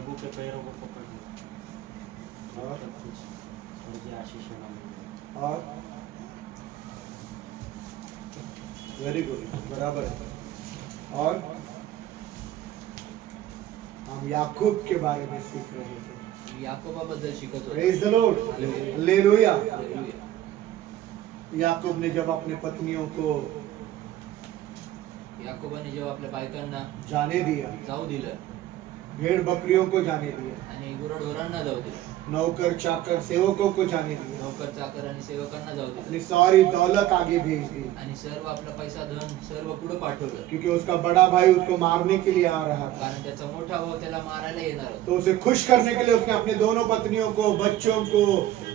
प्रभु के पैरों को पकड़ लो और सब कुछ स्वर्गीय आशीष होना मिलेगा। और वेरी गुड, बराबर है। और हम याकूब के बारे में सीख रहे थे। याकोबाबद्दल शिकत होतो। Praise the lord, hallelujah. Hallelujah. Yakub ने जब अपने पत्नियों को याकोबाने जेव्हा आपल्या बायकांना जाने दिया, जाऊ दिलं भेड़ बकरियों को जाने दिया, आणि गुराढोरांना जाऊ दिलं, नौकर चाकर सेवकों को जाने दिया, नोकर चाकर आणि सेवकांना जाऊ दिलं अपनी सारी दौलत आगे भेज दी, आणि सर्व आपला पैसा धन सर्व पुढे पाठवलं, क्योंकि उसका बड़ा भाई उसको मारने के लिए आ रहा था। कारण त्याचा मोठा भाऊ त्याला मारायला येणार होता। तो उसे खुश करने के लिए उसने अपने दोनों पत्नियों को, बच्चों को,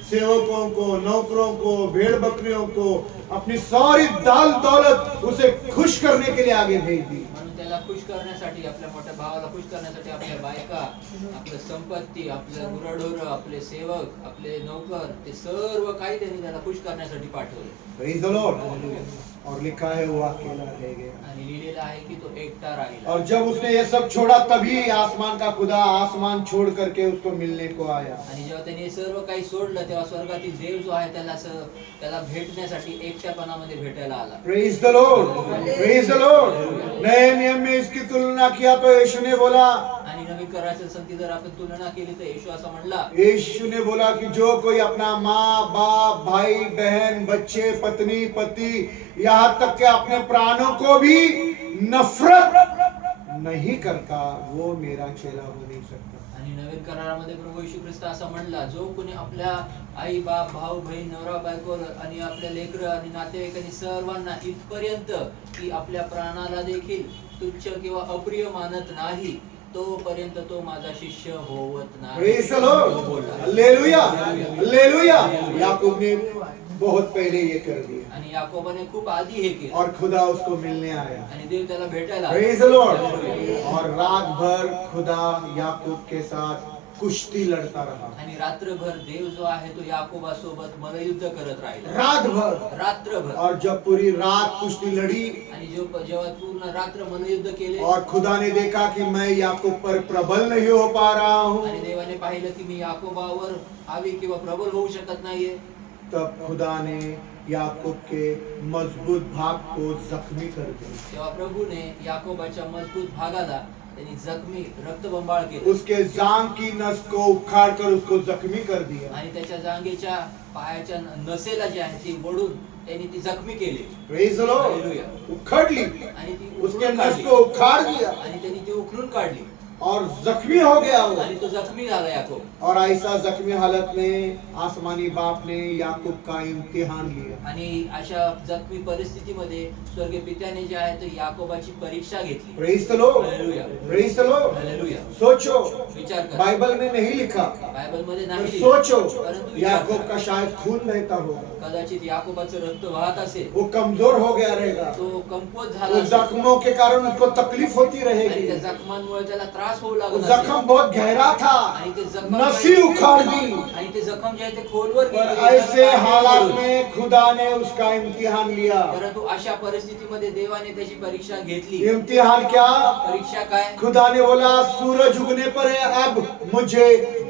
सेवकों को, नौकरों को, भेड़ बकरियों को, अपनी सारी दाल दौलत उसे खुश करने के लिए आगे भेज दी। म्हणून त्याला खुश करण्यासाठी, आपल्या मोठ्या भावाला खुश करण्यासाठी आपल्या बायका, आपलं संपत्ती, आपलं गुराढोर, आपले सेवक, आपले नौकर, ते सर्व काही त्यांनी त्याला खुश करण्यासाठी पाठवले। Praise the Lord। और लिखा है वो अकेला रह गया। आणि लिहिलेलं आहे की तो एकटा राहिला। और जब उसने ये सब छोड़ा तभी आसमान का खुदा आसमान छोड़ करके उसको मिलने को आया। आणि जेव्हा त्याने हे सर्व काही सोडलं तेव्हा स्वर्गातील देव जो आहे त्याला भेटण्यासाठी एकट्यापणामध्ये भेटायला आला। Praise the Lord, praise the Lord। नए नियम में इसकी तुलना किया तो यीशु ने बोला, आणि नवीन करायचं संगती जर आपण तुलना केली तर येशू असं म्हणला, यीशु ने बोला कि जो कोई अपना माँ बाप भाई बहन बच्चे पत्नी पति यहाँ तक के अपने प्राणों को भी नफरत नहीं करता वो मेरा चेला हो नहीं सकता। आणि नवीन करारामध्ये प्रभू येशू ख्रिस्त असा म्हणला, जो कोणी आपल्या आई बाप भाऊ बहीण नवरा बायको आणि आपल्या लेकरं आणि नातेवाईकांनी सर्वांना इथपर्यंत की आपल्या प्राणाला देखील तुच्छ किंवा अप्रिय मानत नाही, तोपर्यंत तो माझा शिष्य होवत नाही। Praise the Lord, hallelujah, hallelujah. Yakub ने बहुत पहले ये कर दिया आणि याकोबाने खूप आधी हे केलं और खुदा उसको मिलने आया। आणि देव त्याला भेटायला आला। Praise the Lord। और रात भर खुदा याकूब के साथ कुश्ती लड़ता रहा। आणि रात्रभर देव जो आहे तो याकोबासोबत मल्लयुद्ध करत राहिला, रात भर। रात्रभर। और जब पूरी रात कुश्ती लड़ी आणि जेव्हा पूर्ण रात्र मल्लयुद्ध केले और खुदा ने देखा कि मैं याकूब पर प्रबल नहीं हो पा रहा हूँ, आणि देवाने पाहिलं की मी याकोबावर आवी किंवा प्रबल होऊ शकत नाहीये, तब खुदा ने याकूब के मजबूत भाग को जख्मी कर दिया। तेव्हा प्रभूने याकोबाच्या मजबूत भागाला त्यांनी जखमी रक्तबंबाळ केलं उसके जांग की नस को उखाड़ कर उसको जख्मी कर दिया। आणि त्याच्या जांघेच्या पायाच्या नसेला जी आहे ती वडून त्यांनी ती जखमी केली। Praise the Lord। हालेलुया। उखड़ ली, आणि ती उसके उखलून नस काढली को उखाड़ दिया आणि त्यांनी ती उखलून काढली और जख्मी हो गया वो। आणि तो जखमी झाला याकोब। और ऐसा जख्मी हालत में आसमानी बाप ने याकूब का इम्तिहान लिया। आणि अशा जखमी परिस्थितीमध्ये स्वर्गीय पित्याने जे आहे तो याकोबाची परीक्षा घेतली। Praise the Lord, hallelujah. praise the Lord। Hallelujah. सोचो, विचार कर, बाइबल में नहीं लिखा, बायबल मध्ये पर नाही लिहिलं, सोचो परंतु विचार याकूब कर, का शायद खून बहता होगा, कदाचित याकोबाचं रक्त वाहत असेल, वो कमजोर हो गया रहेगा, तो कमकुवत झाला वो असेल, जख्मों के कारण उसको तकलीफ होती आणि रहेगी। त्या जखमांमुळे त्याला त्रास होऊ वो लागला जख्म असेल, बहुत गहरा था, आणि ते जखम नसी उखाड़ दी। आणि ते जखम जे आहे ते खोलवर पर गेली, ऐसे हालात में खुदा ने उसका इम्तिहान लिया। परंतु अशा परिस्थितीमध्ये देवाने त्याची परीक्षा घेतली। इम्तिहान क्या? परीक्षा काय? खुदा ने बोला सूरज उगने पर है, अब मुझे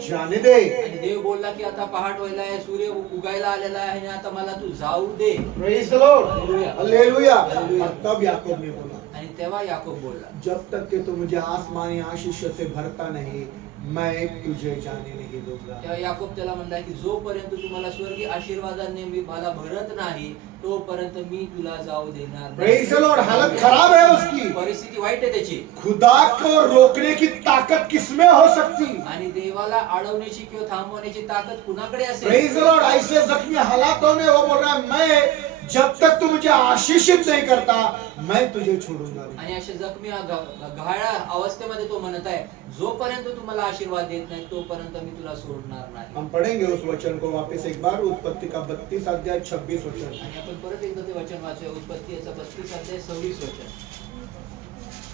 जाने दे। आणि देव बोलला की आता पहाट व्हायला आहे, सूर्य उगायला आलेला आहे आणि आता मला तू जाऊ दे। Praise the lord, hallelujah. Hallelujah. Hallelujah. और तब याकूब ने बोला, आणि तेव्हा याकोब बोलला, जब तक कि तू मुझे आसमानी आशीषों से भरता नहीं, मैं तुझे जाने नहीं दूंगा। तेव्हा याकोब त्याला म्हणला की जोपर्यंत तू मला स्वर्गीय आशीर्वादाने मी मला भरत नाही तोपर्यंत मी तुला जाऊ देणार नाही। Praise the Lord. हालत खराब है उसकी। परिस्थिती वाईट आहे त्याची, खुदा को रोकने की ताकत किसमें हो सकती? आणि देवाला अडवण्याची किंवा थांबवण्याची ताकद कुणाकडे असेल? Praise the Lord. ऐसे जख्मी हालातों में वो बोल रहा है, मैं जब तक तू मुझे आशीषित नहीं करता मैं तुझे छोड़ूंगा नहीं। आणि अशा जखमी घाळ्या अवस्थेमध्ये तो म्हणत आहे, जोपर्यंत तू मला आशीर्वाद देत नाही तोपर्यंत मी तुला सोडणार नाही। हम पढ़ेंगे उस वचन को वापस एक बार, उत्पत्ति का 32 अध्याय 26 वचन। आणि आपण परत एकदा ते वचन वाचूया, उत्पत्तीचा 32 अध्याय 26 वचन।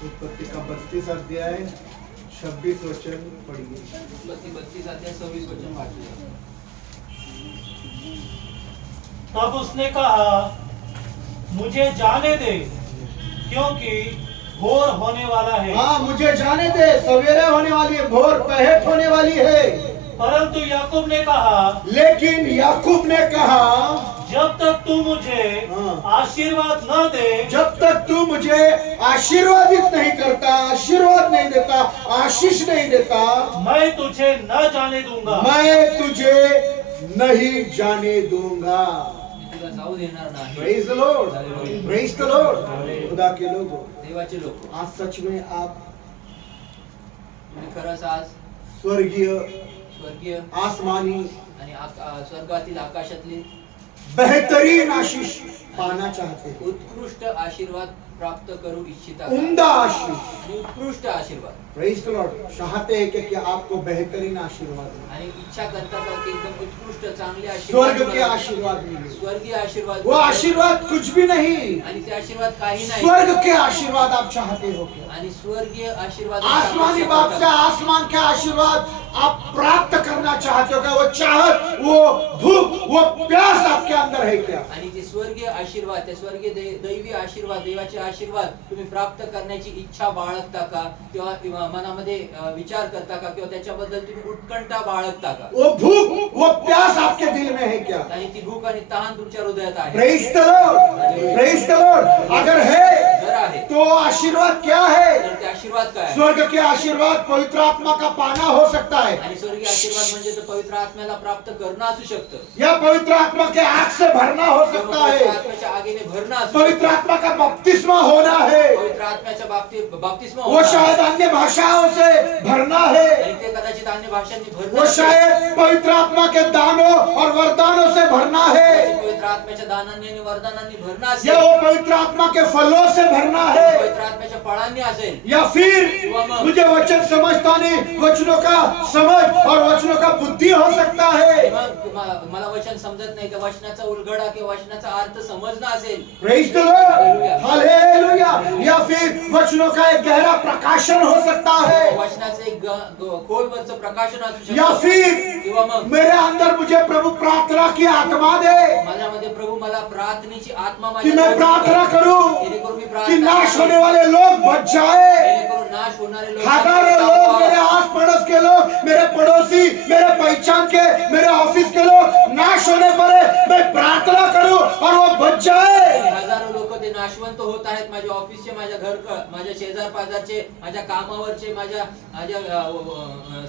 उत्पत्ति का 32 अध्याय 26 वचन पढ़िए। उत्पत्ती 32 अध्याय 26 वचन वाचूया। तब उसने कहा, मुझे जाने दे, क्योंकि भोर होने वाला है। हाँ, मुझे जाने दे, सवेरे होने वाली है, भोर पहर होने वाली है। परंतु याकूब ने कहा, लेकिन याकूब ने कहा, जब तक तू मुझे हाँ। आशीर्वाद न दे, जब तक तू मुझे आशीर्वादित नहीं करता, आशीर्वाद नहीं देता, आशीष नहीं देता, मैं तुझे न जाने दूंगा। मैं तुझे नहीं जाने दूंगा। मी तुला जाऊ देणार नाही. Praise the lord, praise the Lord. खुदा के लोगों, देवाचे लोक, आज सच में आप तुम्ही खरंच आज स्वर्गीय, स्वर्गीय आसमानी, आणि स्वर्गातील आकाशातली बेहतरीन आशीष पाना चाहते हैं, उत्कृष्ट आशीर्वाद प्राप्त करू इच्छिता का? उम्दा आशीष। आणि उत्कृष्ट आशीर्वाद, प्रेज द लॉर्ड। चाहते हैं कि आपको बेहतरीन आशीर्वाद मिले, आणि इच्छा करता का की एकदम उत्कृष्ट चांगले स्वर्ग के आशीर्वाद, आशीर्वाद मिले। स्वर्गीय आशीर्वाद, वो आशीर्वाद कुछ भी नहीं, आणि ते आशीर्वाद काही नाही, स्वर्ग के आशीर्वाद आप चाहते हो क्या? आणि स्वर्गीय आशीर्वाद आसमानी बाप से आसमान के आशीर्वाद आप प्राप्त करना चाहते हो क्या? वो चाहत, वो भूख, वो प्यास आपके अंदर है क्या? आणि ते स्वर्गीय आशीर्वाद, ते स्वर्गीय दैवी आशीर्वाद, देवाचे आशीर्वाद तुम्ही प्राप्त करण्याची इच्छा बाळगता का? किंवा मनामध्ये विचार करता का? किंवा त्याच्याबद्दल तुम्ही उत्कंठा बाळगता का? वो भूख, वो प्यास आपके दिल में है क्या? आणि ती भूक आणि तहान तुमच्या हृदयात आहे. Praise the lord, praise the Lord. अगर है जर आहे तो आशीर्वाद क्या है? तर ते आशीर्वाद काय आहे? स्वर्ग के आशीर्वाद पवित्र आत्मा का पाना हो सकता है, आणि स्वर्गीय आशीर्वाद म्हणजे तो पवित्र आत्म्याला प्राप्त करणं असू शकतं, या पवित्र आत्मा के आग से भरना हो किंवा सकता पवित्र है, आत्म्याच्या आगीने भरणं असू पवित्र शकतं, आत्मा का बपतिस्मा होना है, पवित्र आत्म्याच्या बाबतीत बाप्तिस्मा वो होणं शायद अन्य भाषाओं से भरना है, आणि ते कदाचित अन्य भाषांनी भरणं वो असेल. शायद पवित्र आत्मा के दानों और वरदानों से भरना है, कदाचित पवित्र आत्म्याच्या दानांनी आणि वरदानांनी भरणं या असेल, वो पवित्र आत्मा के फलों से भरना है, पवित्र आत्म्याच्या फळांनी असेल, या फिर मुझे वचन समझता नहीं, वचनों का समझ और वचनों का बुद्धि हो सकता है। मग मला वचन समजत नाही, त्या वचनाचा उलगडा किंवा वचनाचा अर्थ समजणं असेल, प्रेज द लॉर्ड, हालेलुया। या फिर वचनों का एक गहरा प्रकाशन हो सकता है, वचनाचं एक खोलवरचं प्रकाशन असू या शकतं, फिर किंवा मग मेरे अंदर मुझे प्रभु प्रार्थना की आत्मा दे माझ्यामध्ये प्रभु मला प्रार्थनेची आत्मा कि माझ्या मैं प्रार्थना करूं जेणेकरून मी कि प्रार्थना नाश करू, होने वाले लोग बच जाए, जेणेकरून नाश होणारे लोक हजारों लोग, मेरे आस पड़ोस के लोग, मेरे पड़ोसी, मेरे पहचान के, मेरे ऑफिस के लोग नाश होने पर मैं प्रार्थना करूं और वो बच जाए। हजारो लोक ते नाशवंत होत आहेत, माझ्या ऑफिसचे, माझ्या माझ्या शेजार पाजारचे, माझ्या कामावरचे, माझ्या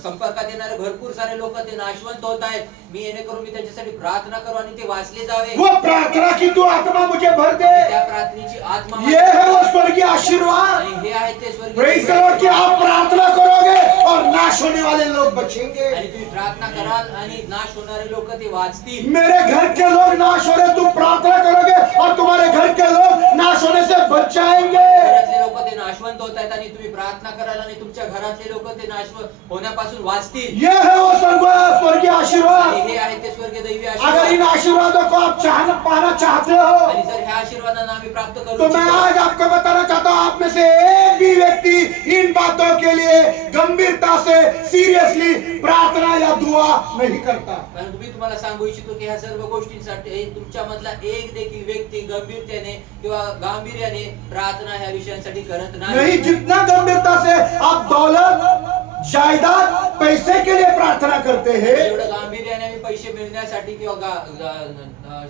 संपर्कात येणारे भरपूर सारे लोक ते नाशवंत होत आहेत. मी येणेकरून मी त्याच्यासाठी प्रार्थना करू आणि ते वाचले जावे. वो प्रार्थना की तू आत्मा मुझे भर दे, त्या प्रार्थनेची आत्मा ये है वो स्वर्गीय आशीर्वाद। आणि हे आहे ते स्वर्गीय प्रेज द लॉर्ड कि आप प्रार्थना करोगे और नाश होने वाले लोग बचेंगे। आणि तुम्ही प्रार्थना कराल आणि नाश होणारे लोक ते वाचतील. मेरे घर के लोग नाश हो रहे, तुम प्रार्थना करोगे और तुम्हारे घर के लोग नाश होने से बच जाएंगे। घरातले लोक ते नाशवंत होत आहेत आणि तुम्ही प्रार्थना कराल आणि तुमच्या घरातले लोक ते नाशवंत होण्यापासून वाचतील. ये है वो स्वर्गीय आशीर्वाद। आणि हे आहे ते स्वर्गीय दैवी अगर आशीर्वाद. इन आशीर्वादों को आप पाना चाहते हो आणि जर ह्या आशीर्वादांना आम्ही प्राप्त करू तो मैं इच्छितो, आज आपको बताना चाहता हूँ, आप में से एक भी व्यक्ति इन बातों के लिए गंभीरता से सीरियसली प्रार्थना या दुआ नहीं करता। कारण मी तुम्हाला सांगू इच्छितो की ह्या सर्व गोष्टींसाठी तुमच्यामधला एक देखील व्यक्ती गंभीरतेने किंवा गांभीर्याने प्रार्थना ह्या विषयांसाठी करत नहीं, नाही. जितना गंभीरता से आप दौलत, जायदाद, पैसे के लिए प्रार्थना करते हैं, एवढं गांभीर्याने आम्ही पैसे मिळण्यासाठी किंवा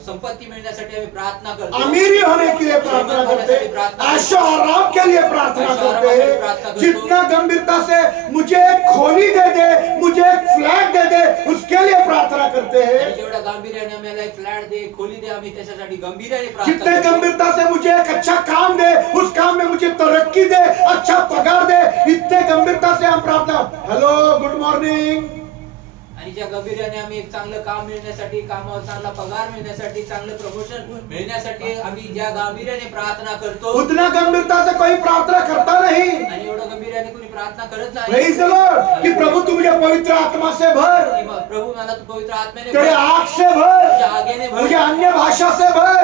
संपत्ती मिळण्यासाठी आम्ही प्रार्थना करतो, अमीरी होने के लिए प्रार्थना करते हैं, ऐशो आराम के लिए प्रार्थना करते हैं, जितना गंभीरता से मुझे एक खोली दे दे, मुझे एक फ्लैट दे दे, उसके लिए प्रार्थना करते हैं, आणि जेवढ्या गांभीर्याने आम्हाला एक फ्लॅट दे, खोली दे, आम्ही त्याच्यासाठी गंभीर्याने प्रार्थना जितने करतो. गंभीरता से मुझे एक अच्छा काम दे, उस काम में मुझे तरक्की दे, अच्छा पगार दे, इतने गंभीरता से हम प्रार्थना। Hello, good morning. आणि ज्या गंभीर्याने आम्ही एक चांगलं काम मिळण्यासाठी, कामावर चांगला पगार मिळण्यासाठी, चांगलं प्रमोशन मिळण्यासाठी आम्ही ज्या गांभीर्याने प्रार्थना करतो, उतना गंभीरता से कोई प्रार्थना करता नहीं। आणि एवढं गंभीर्याने कोणी प्रार्थना करत नाही प्रेज द लॉर्ड कि प्रभु तू मुझे पवित्र आत्मा से भर, की प्रभु मला तू पवित्र आत्म्याने तेरे भर, आग से तुझ्या भर, आगेने भर, मुझे अन्य भाषा से भर,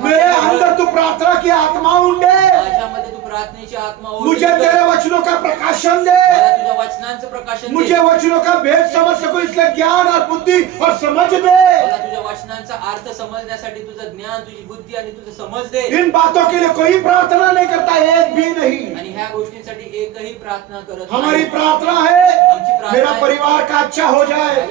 मेरे अंदर तू प्रार्थना की आत्मा उंडे, माझ्यामध्ये तू प्रार्थनेची आत्मा ओढ मुझे कर. तेरे वचनों का प्रकाशन दे, मला तुझ्या वचनांचं प्रकाशन दे. मुझे वचनों का भेद समझ सकूं इसलिए ज्ञान और बुद्धि और समझ दे. मला तुझ्या वचनांचा अर्थ समजण्यासाठी तुझं ज्ञान, तुझी बुद्धी आणि तुझं समज दे. इन बातों के लिए कोई प्रार्थना नहीं करता, एक भी नहीं. आणि ह्या गोष्टींसाठी एकही प्रार्थना करत हमारी नाही. प्रार्थना है मेरा परिवार का अच्छा हो जाए,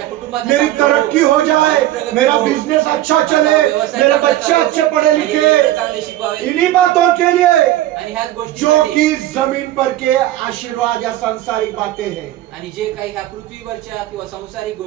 मेरी तरक्की हो जाए, मेरा बिजनेस अच्छा चले, मेरे बच्चे अच्छे पढ़े लिखे. चांगले शिकवावे. इन्हीं बातों के लिए आणि ह्याच जो गोष्टी कि जमीन पर के आशीर्वाद या सांसारिक बातें हैं. आणि जे काही ह्या पृथ्वीवरच्या किंवा संसारिक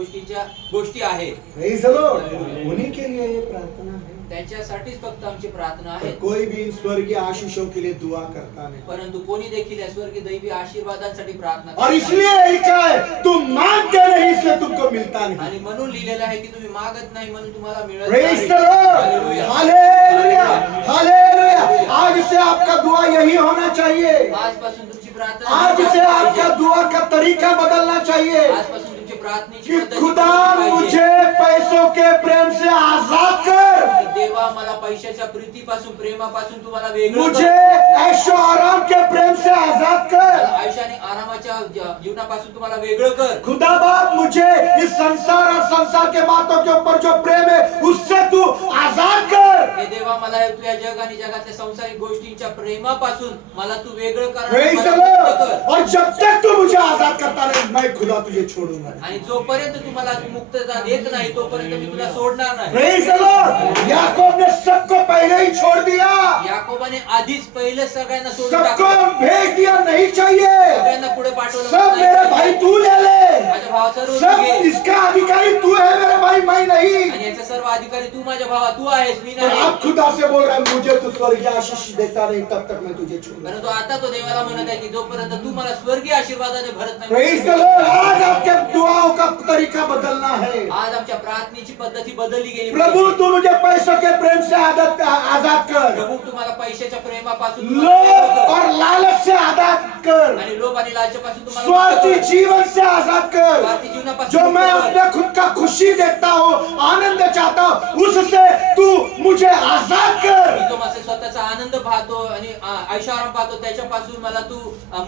गोष्टी आहेत Praise the Lord. उन्हीं के लिए ये प्रार्थना है. त्यांच्यासाठीच फक्त आमची प्रार्थना पर आहे. कोई भी इन स्वर्गीय आशीषों के लिए दुआ करता नहीं. परंतु कोणी देखील या स्वर्गीय दैवी आशीर्वादांसाठी प्रार्थना और करत नाही. इसलिए लिखा है तुम मांगते नहीं इसलिए तुमको मिलता नहीं. आणि म्हणून लिहिलेलं आहे की तुम्ही मागत नाही म्हणून तुम्हाला मिळत Praise नाही. the Lord. Hallelujah. Hallelujah, hallelujah. आज से आपका दुआ यही होना चाहिए. आजपासून तुमची प्रार्थना आज से आपका दुआ का तरीका बदलना चाहिए आजपासून तुमची प्रार्थनेची कि पद्धत खुदा बदलली पाहिजे. मुझे पैसों के प्रेम से आजाद कर, देवा मला पैशाच्या प्रीतीपासून, प्रेमापासून तुम्हाला वेगळं मुझे कर. ऐशो आराम के प्रेम से आजाद कर. मला आयुष्य आणि आरामाच्या जीवनापासून तुम्हाला वेगळं कर. खुदा बाप मुझे इस संसार और संसार के बातों के ऊपर जो प्रेम है उससे तू आजाद कर. हे देवा मला तुझ्या जग आणि जगातल्या संसारिक गोष्टींच्या प्रेमापासून मला तू वेगळं कर. Praise the Lord. और जब तक तू मुझे आजाद करता नहीं मैं खुदा तुझे छोड़ूंगा नहीं. आणि जोपर्यंत तुम्हाला मुक्तता देत नाही तोपर्यंत मी तुला सोडणार नाही. Praise the Lord. याकूब ने सबको पहले ही छोड़ दिया, याकोबाने आधीच पहिले सगळ्यांना सोडून सबको टाकलं. भेज दिया, नहीं चाहिए. सगळ्यांना पुढे पाठवलं. सब नाही मेरे पाहिजे. भाई तू ले ले, माझ्या भावाचा रोल सब घे. इसका अधिकारी तू है मेरे भाई, मैं नहीं. आणि याचा सर्व अधिकारी तू माझ्या भावा तू आहेस, मी और नाही. अब खुदा से बोल रहा है मुझे तू स्वर्गीय आशीष देता नहीं तब तक मैं तुझे छोड़ूंगा. परंतु आता तो देवाला म्हणत आहे की जोपर्यंत तू मला स्वर्गीय आशीर्वादाने भरत Praise the नाही. Lord. आज आपके दुआओं का तरीका बदलना है. आज आमच्या प्रार्थनेची पद्धती बदलली गेली प्रभु पाहिजे. तू मुझे पैसों के प्रेम से आजाद कर, प्रभू तुम्हाला पैशाच्या प्रेमापासून लोभ और लालच से आजाद कर, आणि लोभ आणि लालच्यापासून तुम्हाला स्वार्थी जीवन से आजाद कर. स्वार्थी जीवनापासून जो मैं मुक्त कर. अपने खुद का खुशी देखता हूँ, आनंद चाहता हूँ, उससे तू मुझे आजाद कर. मी जो माझा स्वतःचा आनंद पाहतो आणि ऐशाराम पाहतो त्याच्यापासून मला तू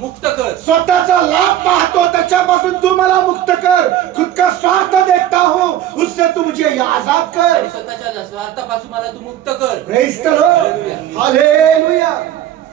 मुक्त कर. स्वतःचा लाभ पाहतो त्याच्यापासून तू मला मुक्त कर. खुद का स्वार्थ देखता हूँ, उससे तू मुझे आजाद कर. आणि स्वतःच्या स्वार्थापासून मला तू मुक्त कर. Praise the Lord. हालेलुया.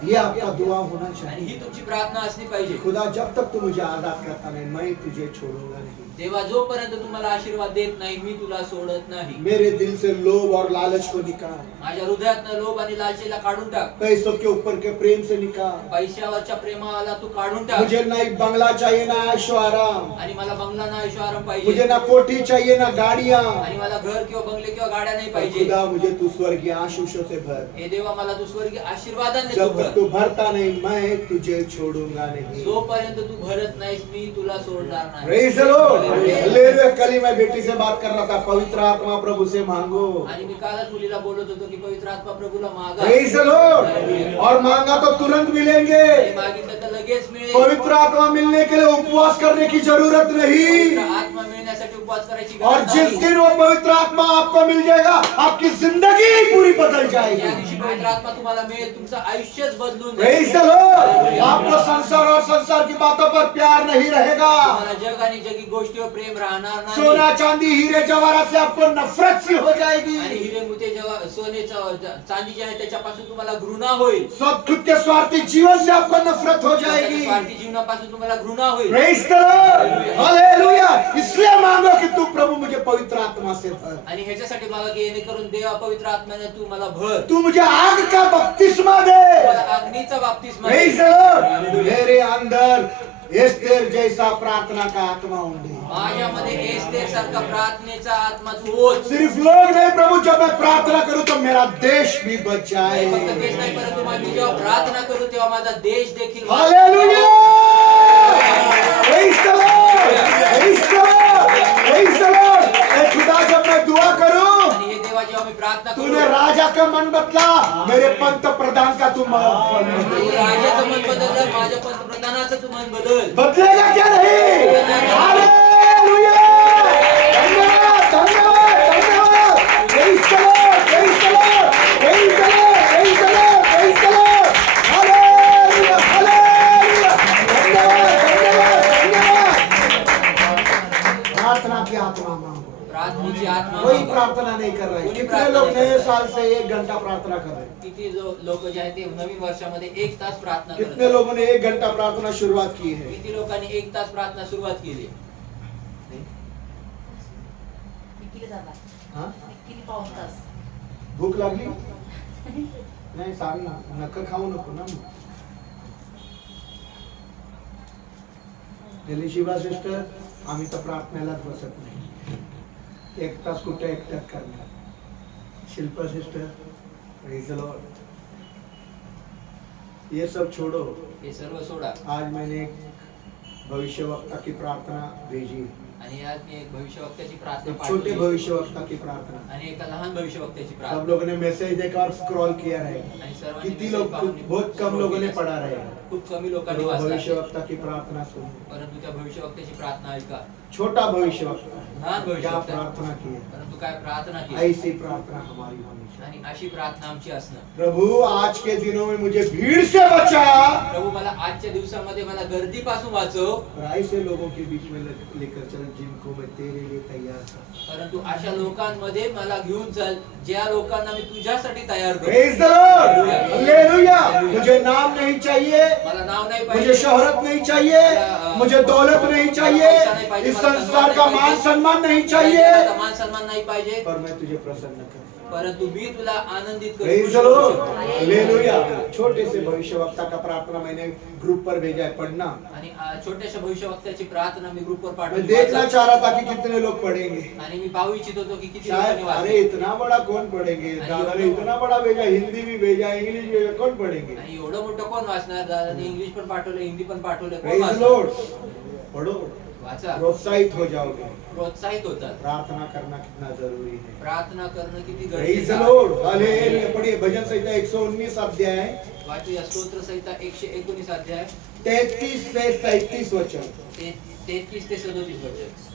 ये आपका दुआ होना आणि चाहिए. ही तुमची प्रार्थना असली पाहिजे. खुदा जब तक तू मुझे आजाद करता नहीं मैं तुझे छोड़ूंगा नहीं. देवा जोपर्यंत तुम्हाला आशीर्वाद देत नाही मी तुला सोडत नाही. मेरे दिल से लोभ और लालच को निकाल, माझ्या हृदयातनं लोभ आणि लालचीला काढून टाक. पैसों के ऊपर के प्रेम से निकाल. पैशावरच्या प्रेमाला तू काढून टाक. मुझे ना एक बंगला चाहिए ना ऐशो आराम, आणि मला बंगला ना ऐशोआराम मुझे पाहिजे. ना कोठी चाहिए ना गाड़ियां. आणि मला घर किंवा बंगले किंवा गाड्या नाही पाहिजे. खुदा मुझे तू स्वर्गीय आशीषों से भर. हे देवा मला तू स्वर्गीय आशीर्वादाने तू जब भर. तक तू भरता नहीं मैं तुझे छोड़ूंगा नहीं. जोपर्यंत तू भरत नाहीस मी तुला सोडणार नाही. Praise the Lord. हालेलुया. कल ही मैं बेटी से बात कर रहा था, पवित्र आत्मा प्रभु से मांगो. आणि मी कालच मुलीला बोलत होतो की पवित्र आत्मा प्रभूला मागा. Praise the Lord. और मांगा तो तुरंत मिलेंगे. आणि मागितलं तर लगेच मिळेल. पवित्र आत्मा मिलने के लिए उपवास करने की जरूरत नहीं. पवित्र आत्मा मिळण्यासाठी उपवास करायची और गरज जिस नाही. दिन वो पवित्र आत्मा आपको मिल जाएगा आपकी जिंदगी पूरी बदल ज्या जाएगी. दिवशी पवित्र आत्मा तुम्हाला मिळेल तुमचं आयुष्यच बदलून Praise जाईल. the Lord. आपको संसार और संसार की बातों पर प्यार नहीं रहेगा. तुम्हाला जग आणि जगी गोष्टीवर प्रेम राहणार नाही. सोना चांदी हीरे जवाहरात से आपको नफरत सी हो जाएगी. आणि हिरे मोती जेव्हा सोनेचं चांदी जे आहे त्याच्यापासून तुम्हाला घृणा होईल. सब खुद के स्वार्थी जीवन से आपको नफरत हो जाएगी. स्वार्थी जीवनापासून तुम्हाला घृणा होईल. Praise the Lord. हालेलुया. इसलिए मांगो कि तू प्रभु मुझे पवित्र आत्मा से भर. आणि ह्याच्यासाठी मला की येणेकरून देवा पवित्र आत्म्याने तू मला भर. तू मुझे आग का बपतिस्मा दे. मला अग्नीचा बाप्तिस्मा दे. Praise the Lord. मेरे अंदर एस्तेर जैसा प्रार्थना का आत्मा उंडे. माझ्यामध्ये एस्तेर सारखा प्रार्थनेचा आत्मा तू होत. सिर्फ लोग नहीं प्रभु, जब मैं प्रार्थना करूं तो मेरा देश भी बच जाए. फक्त तेच नाही परंतु मी जेव्हा प्रार्थना करू तेव्हा माझा देश देखील hallelujah. Praise the Lord. Praise the Lord. Praise the Lord. ए खुदा जब मैं दुआ करूं आणि हे देवा जेव्हा मी प्रार्थना करू तूने राजा का मन बदला, मेरे पंतप्रधान का तू मन तू बदल. राजाचं मन बदललं माझ्या पंतप्रधानाचं तू मन बदल. बदलेगा क्या नहीं? हालेलुया. धन्यवाद धन्यवाद धन्यवाद. Praise the Lord. Praise the Lord. आत्मीची आत्मा कोई मागा. प्रार्थना नहीं कर रहे. कोणी कितने प्रार्थना लोग नहीं नए कर रहे. साल से 1 घंटा प्रार्थना कर रहे हैं? किती लोक जे आहेत ते नवीन वर्षामध्ये 1 तास प्रार्थना करत कितने आहेत. लोगों ने 1 घंटा प्रार्थना शुरुआत की है? किती लोकांनी 1 तास प्रार्थना सुरुवात केली. हाँ? भूक लागली? नाही सांग ना, नका खाऊ नको ना. एलिशिबा सिस्टर, आम्ही तर प्रार्थनेलाच बसत नाही. 1 तास कुठे एकट्यात करणार. Shilpa sister, praise the Lord. ये सब छोड़ो. हे सर्व सोडा. आज मैंने एक भविष्यवक्ता की प्रार्थना भेजी. आणि आज मी एक भविष्यवक्त्याची प्रार्थना एक छोटे पाठवली भविष्यवक्ता की प्रार्थना. आणि एका लहान भविष्यवक्त्याची सब प्रार्थना. लोगों ने मैसेज देखा और स्क्रॉल किया आणि रहेगा. सर्वांनी किती मेसेज लोग, पाहून बहुत कम लोगों ने पढ़ा रहेगा. खूप कमी लोकांनी तो वाचला. भविष्यवक्ता की प्रार्थना सुनो. परंतु त्या भविष्यवक्त्याची प्रार्थना ऐका. छोटा भविष्यवक्ता लहान क्या भविष्यवक्ता प्रार्थना की है. परंतु काय प्रार्थना केली. ऐसी प्रार्थना हमारी होनी चाहिए. आणि अशी प्रार्थना आमची असणं. प्रभु, आज के दिनों में मुझे भीड़ से बचा प्रभू मला आजच्या दिवसामध्ये मला गर्दीपासून वाचव. और ऐसे लोगों के बीच में लेकर चल जिनको मैं तेरे लिए तैयार था. परंतु अशा लोकांमध्ये मला घेऊन चल ज्या लोकांना मी तुझ्यासाठी तयार करू. Praise the lord. हालेलुया. मुझे नाम नहीं चाहिए, मला नाव नाही मुझे पाहिजे. शोहरत नहीं चाहिए, मुझे दौलत नहीं चाहिए, इस संसार का मान सम्मान नहीं चाहिए, मला मान सन्मान नाही पाहिजे. पर मैं तुझे प्रसन्न कर. परंतु मी तुला आनंदित प्रेज द लॉर्ड. हालेलुया. छोटे से भविष्यवक्ता का प्रार्थना मैंने ग्रुप पर भेजा है, पढ़ना. आणि छोट्याशा भविष्यवक्त्याची प्रार्थना मी ग्रुपवर मैं पाठवली. देखना चाह रहा था कि कितने लोग पढ़ेंगे. आणि मी पाहू इच्छित होतो की किती शायद लोकांनी अरे वाचलं. इतना बड़ा कौन पढ़ेंगे. दादा ने इतना बड़ा भेजा, हिंदी भी भेजा, इंग्लिश भी भेजा, कौन पढ़ेंगे. आणि एवढं मोठं कोण वाचणार. दादाने इंग्लिश पण पाठवलं, हिंदी पण पाठवलं. कोण प्रेज द वाचणार. लॉर्ड. पढ़ो, वाचा. प्रोत्साहित हो जाओगे. प्रोत्साहित होतात. प्रार्थना करना कितना जरूरी है. प्रार्थना करणं किती प्रेज गरजेचं द आहे. लॉर्ड. हालेलुया. पढ़िए भजन संहिता 119 अध्याय वाचूया स्तोत्र संहिता 119 अध्याय 33 से 37 वचन. 33 ते 37 वचन.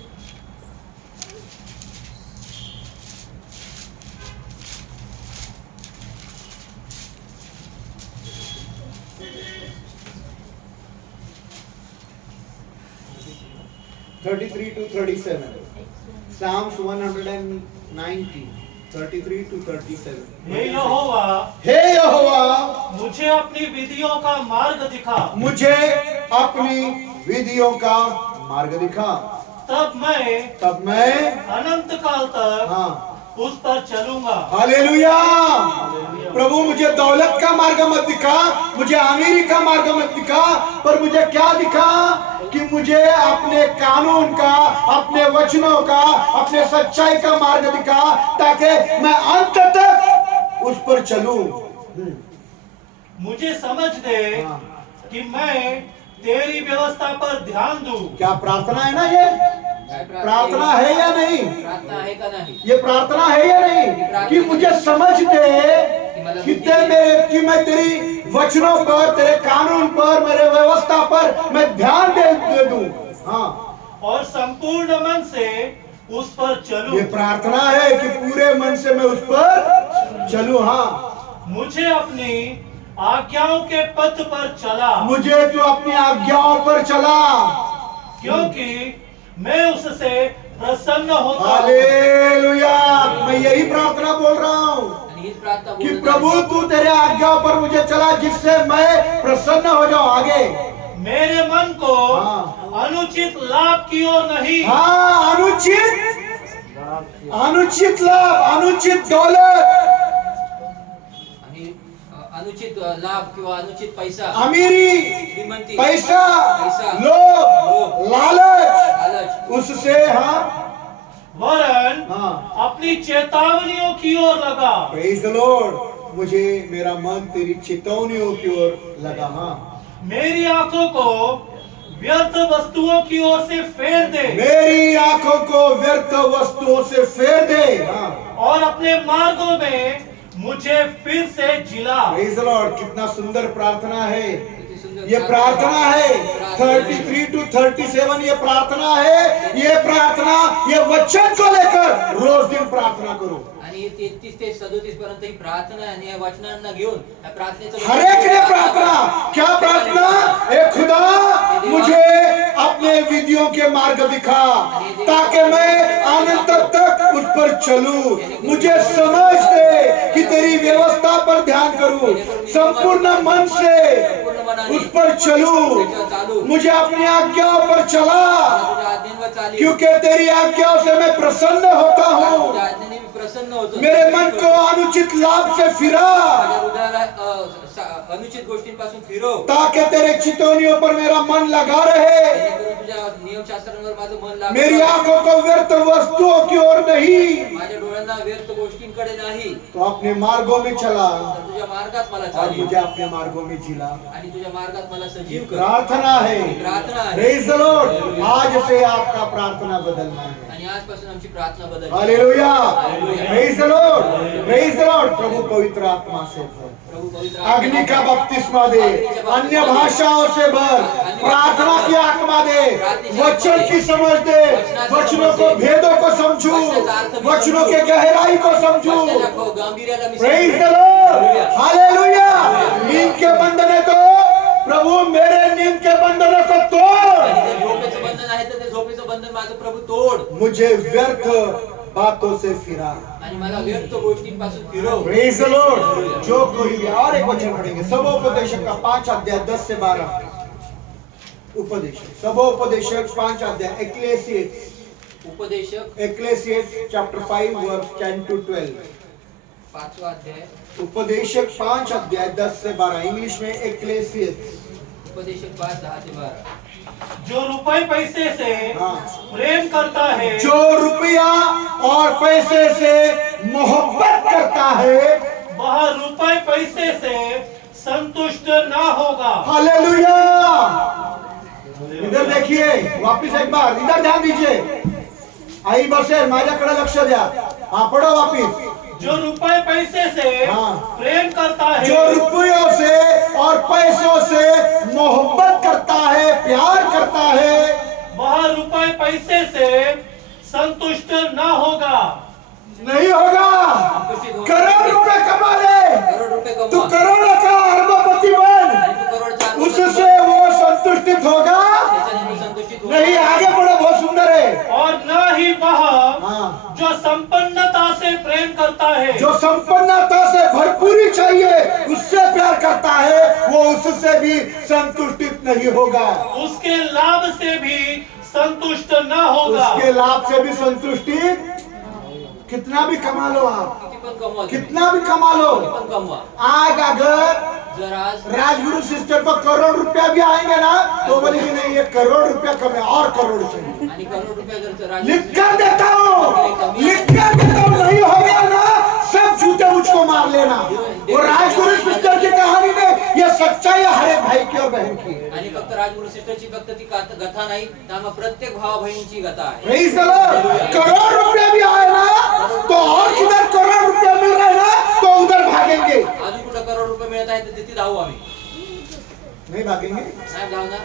(33 to 37). Psalms 190 33 to 37. हे यहोवा, हे यहोवा, मुझे अपनी विधियों का मार्ग दिखा. मुझे अपनी विधियों का मार्ग दिखा. तब मैं अनंत काल तक हाँ उस पर चलूंगा. हालेलुया. प्रभु, मुझे दौलत का मार्ग मत दिखा, मुझे अमीरी का मार्ग मत दिखा, पर मुझे क्या दिखा कि मुझे अपने कानून का, अपने वचनों का, अपने सच्चाई का मार्ग दिखा, ताकि मैं अंत तक उस पर चलूं. मुझे समझ दे हाँ. कि मैं तेरी व्यवस्था पर ध्यान दूं. क्या प्रार्थना है ना ये. काय प्रार्थना है या नहीं. प्रार्थना आहे का नाही. ये प्रार्थना है या नहीं कि मुझे समझ दे कि मैं तेरी वचनों पर, तेरे कानून पर, मेरे व्यवस्था पर मैं ध्यान दे दूं. हाँ, और संपूर्ण मन से उस पर चलूं. ये प्रार्थना है कि पूरे मन से मैं उस पर चलूं. हाँ, मुझे अपनी आज्ञाओं के पथ पर चला, मुझे तू अपनी आज्ञाओं पर चला, क्योंकि मैं उससे प्रसन्न होता हूं. हालेलुया. मैं यही प्रार्थना बोल रहा हूँ आणि हीच प्रार्थना कि बोलत प्रभु आहे. तू तेरे आज्ञाओं पर मुझे चला, जिससे मैं प्रसन्न हो जाऊं. आगे मेरे मन को हाँ. अनुचित लाभ की ओर नहीं, हाँ, अनुचित लाभ, अनुचित दौलत, आणि अनुचित लाभ किंवा अनुचित पैसा, अमीरी, श्रीमंती, पैसा, पैसा, लोभ, लालच, लालच, उससे हाँ वरन हाँ. अपनी चेतावनियों की ओर लगा. Praise the Lord. मुझे मेरा मन तेरी चेतावनियों की ओर लगा. हाँ, मेरी आंखों को व्यर्थ वस्तुओं की ओर से फेर दे, मेरी आंखों को व्यर्थ वस्तुओं से फेर दे. हाँ, और अपने मार्गों में मुझे फिर से जिला. Praise the Lord. कितना सुंदर प्रार्थना है. किती सुंदर ये प्रार्थना है. 33 to 37 ये प्रार्थना है. ये प्रार्थना, ये वचन को लेकर रोज दिन प्रार्थना करो. आणि 33 ते 37 पर्यंत ही प्रार्थना आणि या वचनांना घेऊन या प्रार्थनेचं हर एक ने प्रार्थना. क्या प्रार्थना. ए खुदा, मुझे अपने विधियों के मार्ग दिखा, ताकि मैं अनंत तक उस पर चलूं। मुझे समझ दे कि तेरी व्यवस्था पर ध्यान करूं, संपूर्ण मन से उस पर चलूं। मुझे अपनी आज्ञाओं पर चला, क्योंकि तेरी आज्ञाओं से मैं प्रसन्न होता हूँ। मेरे मन को अनुचित लाभ से फिरा, अनुचित गोष्टींपासून फिरव, ताकि तेरे चितौनियों पर मेरा मन लगा रहे। तुझ्या नियमशास्त्रांवर माझं मन लागू मेरी आंखों को व्यर्थ वस्तुओं की ओर नहीं, माझ्या डोळ्यांना व्यर्थ गोष्टींकडे नाही, तो अपने मार्गों में चला तर तुझ्या मार्गात मला और चालव मुझे अपने मार्गों में जिला। आणि तुझ्या मार्गात मला सजीव कर। प्रार्थना है, प्रार्थना आहे प्रेज द लॉर्ड। आज से आपका प्रार्थना बदलना है। आणि आजपासून आमची प्रार्थना बदल। Hallelujah, praise the lord, praise the lord. प्रभु पवित्र आत्मा से भर, प्रभु पवित्र अग्नि का बपतिस्मा दे, अन्य भाषाओं से भर, प्रार्थना की आत्मा दे, वचन की समझ दे, वचनों को भेदों को समझू, वचनों के गहराई को समझू। गांभीर्याला मी प्रेज द लॉर्ड, हालेलुया। नींद के बंधन है तो प्रभु मेरे नींद के बंधनों को तोड़। झोपेचं बंधन आहे तर ते झोपेचं बंधन माझं प्रभू तोड। मुझे व्यर्थ बातों से फिरा, आणि मला व्यर्थ गोष्टींपासून फिरव। Praise the Lord. जो कोई भी, और एक वचन पढ़ेंगे, सबोपदेशक का 5 अध्याय 10 से 12। उपदेशक, सबोपदेशक 5 अध्याय, एक्लेसियस चैप्टर 5 वर्स 10 to 12। 5वां अध्याय, उपदेशक 5 अध्याय 10 से 12, इंग्लिश में एक्लेसियस। उपदेशक 5:10 ते 12। जो रुपए पैसे से हाँ। प्रेम करता है, जो रुपया और पैसे से मोहब्बत करता है, वह रुपए पैसे से संतुष्ट ना होगा। हालेलुया। इधर देखिए, वापिस एक बार इधर ध्यान दीजिए। आई बसेल, माझ्याकडे लक्ष द्या। हाँ, पढ़ो वापिस। जो रुपए पैसे से हाँ। प्रेम करता है, जो रुपयों से और पैसों से मोहब्बत करता है, प्यार करता है, वह रुपए पैसे से संतुष्ट ना होगा। नहीं होगा। करोड़ रुपए कमा ले, करोड रुपये तू कमवा करोड़ का अरबपति बन, आणि तू करोडचा उससे वो संतुष्टित होगा त्याच्याने तू संतुष्टित होणार नहीं। आगे बढ़ो, बहुत सुंदर है। और न ही वह हाँ। जो संपन्नता से प्रेम करता है, जो संपन्नता से भरपूरी चाहिए उससे प्यार करता है, वो उससे भी संतुष्टित नहीं होगा। उसके लाभ से भी संतुष्ट न होगा। उसके लाभ से भी संतुष्टित, कितना भी कमा लो आप, किती पण कमवा, कितना भी कमा लो, किती पण कमवा। आज अगर जर आज राजगुरु सिस्टर को करोड़ रुपया भी आएंगे ना, तो बोलेगी नहीं, ये करोड़ रुपया कम है, और करोड़ चाहिए। आणि करोड रुपये जर राज लिख कर देता हूँ, लिख कर देता हूँ। नहीं हो गया ना, सब जूते मुझको मार लेना। और राजगुरु सिस्टर की कहानी में ये सच्चाई है हर एक भाई की और बहन की। आणि फक्त राजगुरु सिस्टरची फक्त ती कथा नाही, तर प्रत्येक भावा बहिणीची कथा आहे। Praise the Lord. करोड़ रुपया भी आए ना, तो और किधर करोड़ रुपया मिल रहा है ना, तो उधर भागेंगे। अजून कुठं करोड रुपये मिळत आहे तर तिथे धावू आम्ही। नहीं भागेंगे। नाही धावणार।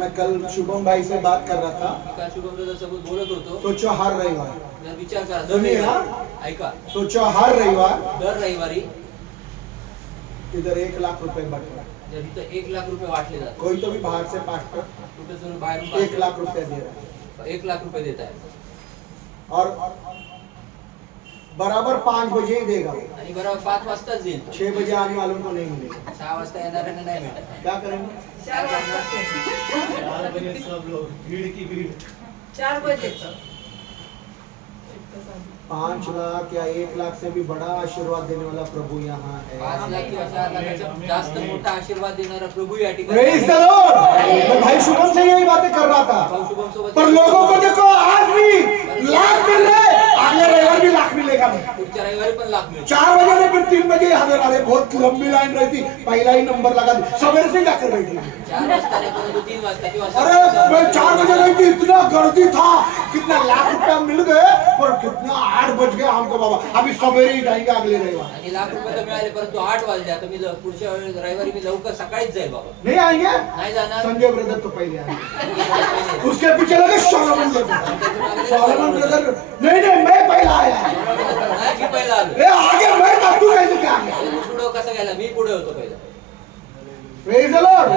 मैं कल शुभम भाई से बात कर रहा था, मी काल शुभम दादा सोबत बोलत होतो। सोचो हर रविवार, जर विचार करा, दर तुम्ही रविवारी ना? ऐका, सोचो हर रविवार दर रविवारी इधर 1 लाख रुपए बट रहा है। जर इथं 1 लाख रुपये वाटले जातात, कोई तो भी बाहर से पास्टर कुठे जर बाहेरून 1 लाख रुपया दे रहा है, 1 लाख रुपये देत आहे और बराबर 5 बजे ही देगा। आणि बरोबर 5 वाजताच देईल तो। 6 बजे आने वालों को नहीं मिलेगा। 6 वाजता येणाऱ्यांना नाही भेटत। क्या करेंगे? काय करणार? 4 बजे सब लोग भीड़ की भीड़। 4 बजे 5 लाख या 1 लाख से भी बड़ा आशीर्वाद देने वाला प्रभु यहाँ 5 है। लाख किंवा 4 लाखाचा जास्त मोठा आशीर्वाद देणारा प्रभू या ठिकाणी प्रेज द लॉर्ड। मैं भाई शुभम से यही बातें कर रहा था, भाऊ शुभम सोबत पर लोगों को देखो आज भी लाख मिल रहे, अगले रविवार भी लाख मिलेगा। पुढच्या रविवारी पण लाख मिळतो। 4 बजे नहीं, फिर 3 बजे हजर आ रहे, बहुत लंबी लाइन रहती, पहला ही नंबर लगा दी, सवेरे से जाकर बैठे। 4 वाजता नाही, परंतु 3 वाजता किंवा अरे मैं 4 बजे गई थी, इतना गर्दी था, कितना लाख रुपया मिल गए, पर कितना 8 बज गए हमको बाबा, अभी सवेरे ही जाएंगे अगले रविवार। आणि लाख रुपये तर मिळाले, परंतु 8 वाजले। आता मी पुढच्या रविवारी मी लवकर सकाळीच जाईल बाबा। नहीं आएंगे? नाही जाणार। संजय ब्रदर तो पहले आएंगे, उसके पीछे लगे सोलोमन ब्रदर। सोलोमन ब्रदर नहीं नहीं, मैं पहला आया। नाही, मी पहिला आलो। ए आगे मैं था, तू कैसे क्या आ गया? तू पुढं कसं गेला? मी पुढे होतो पहिला। Praise the Lord.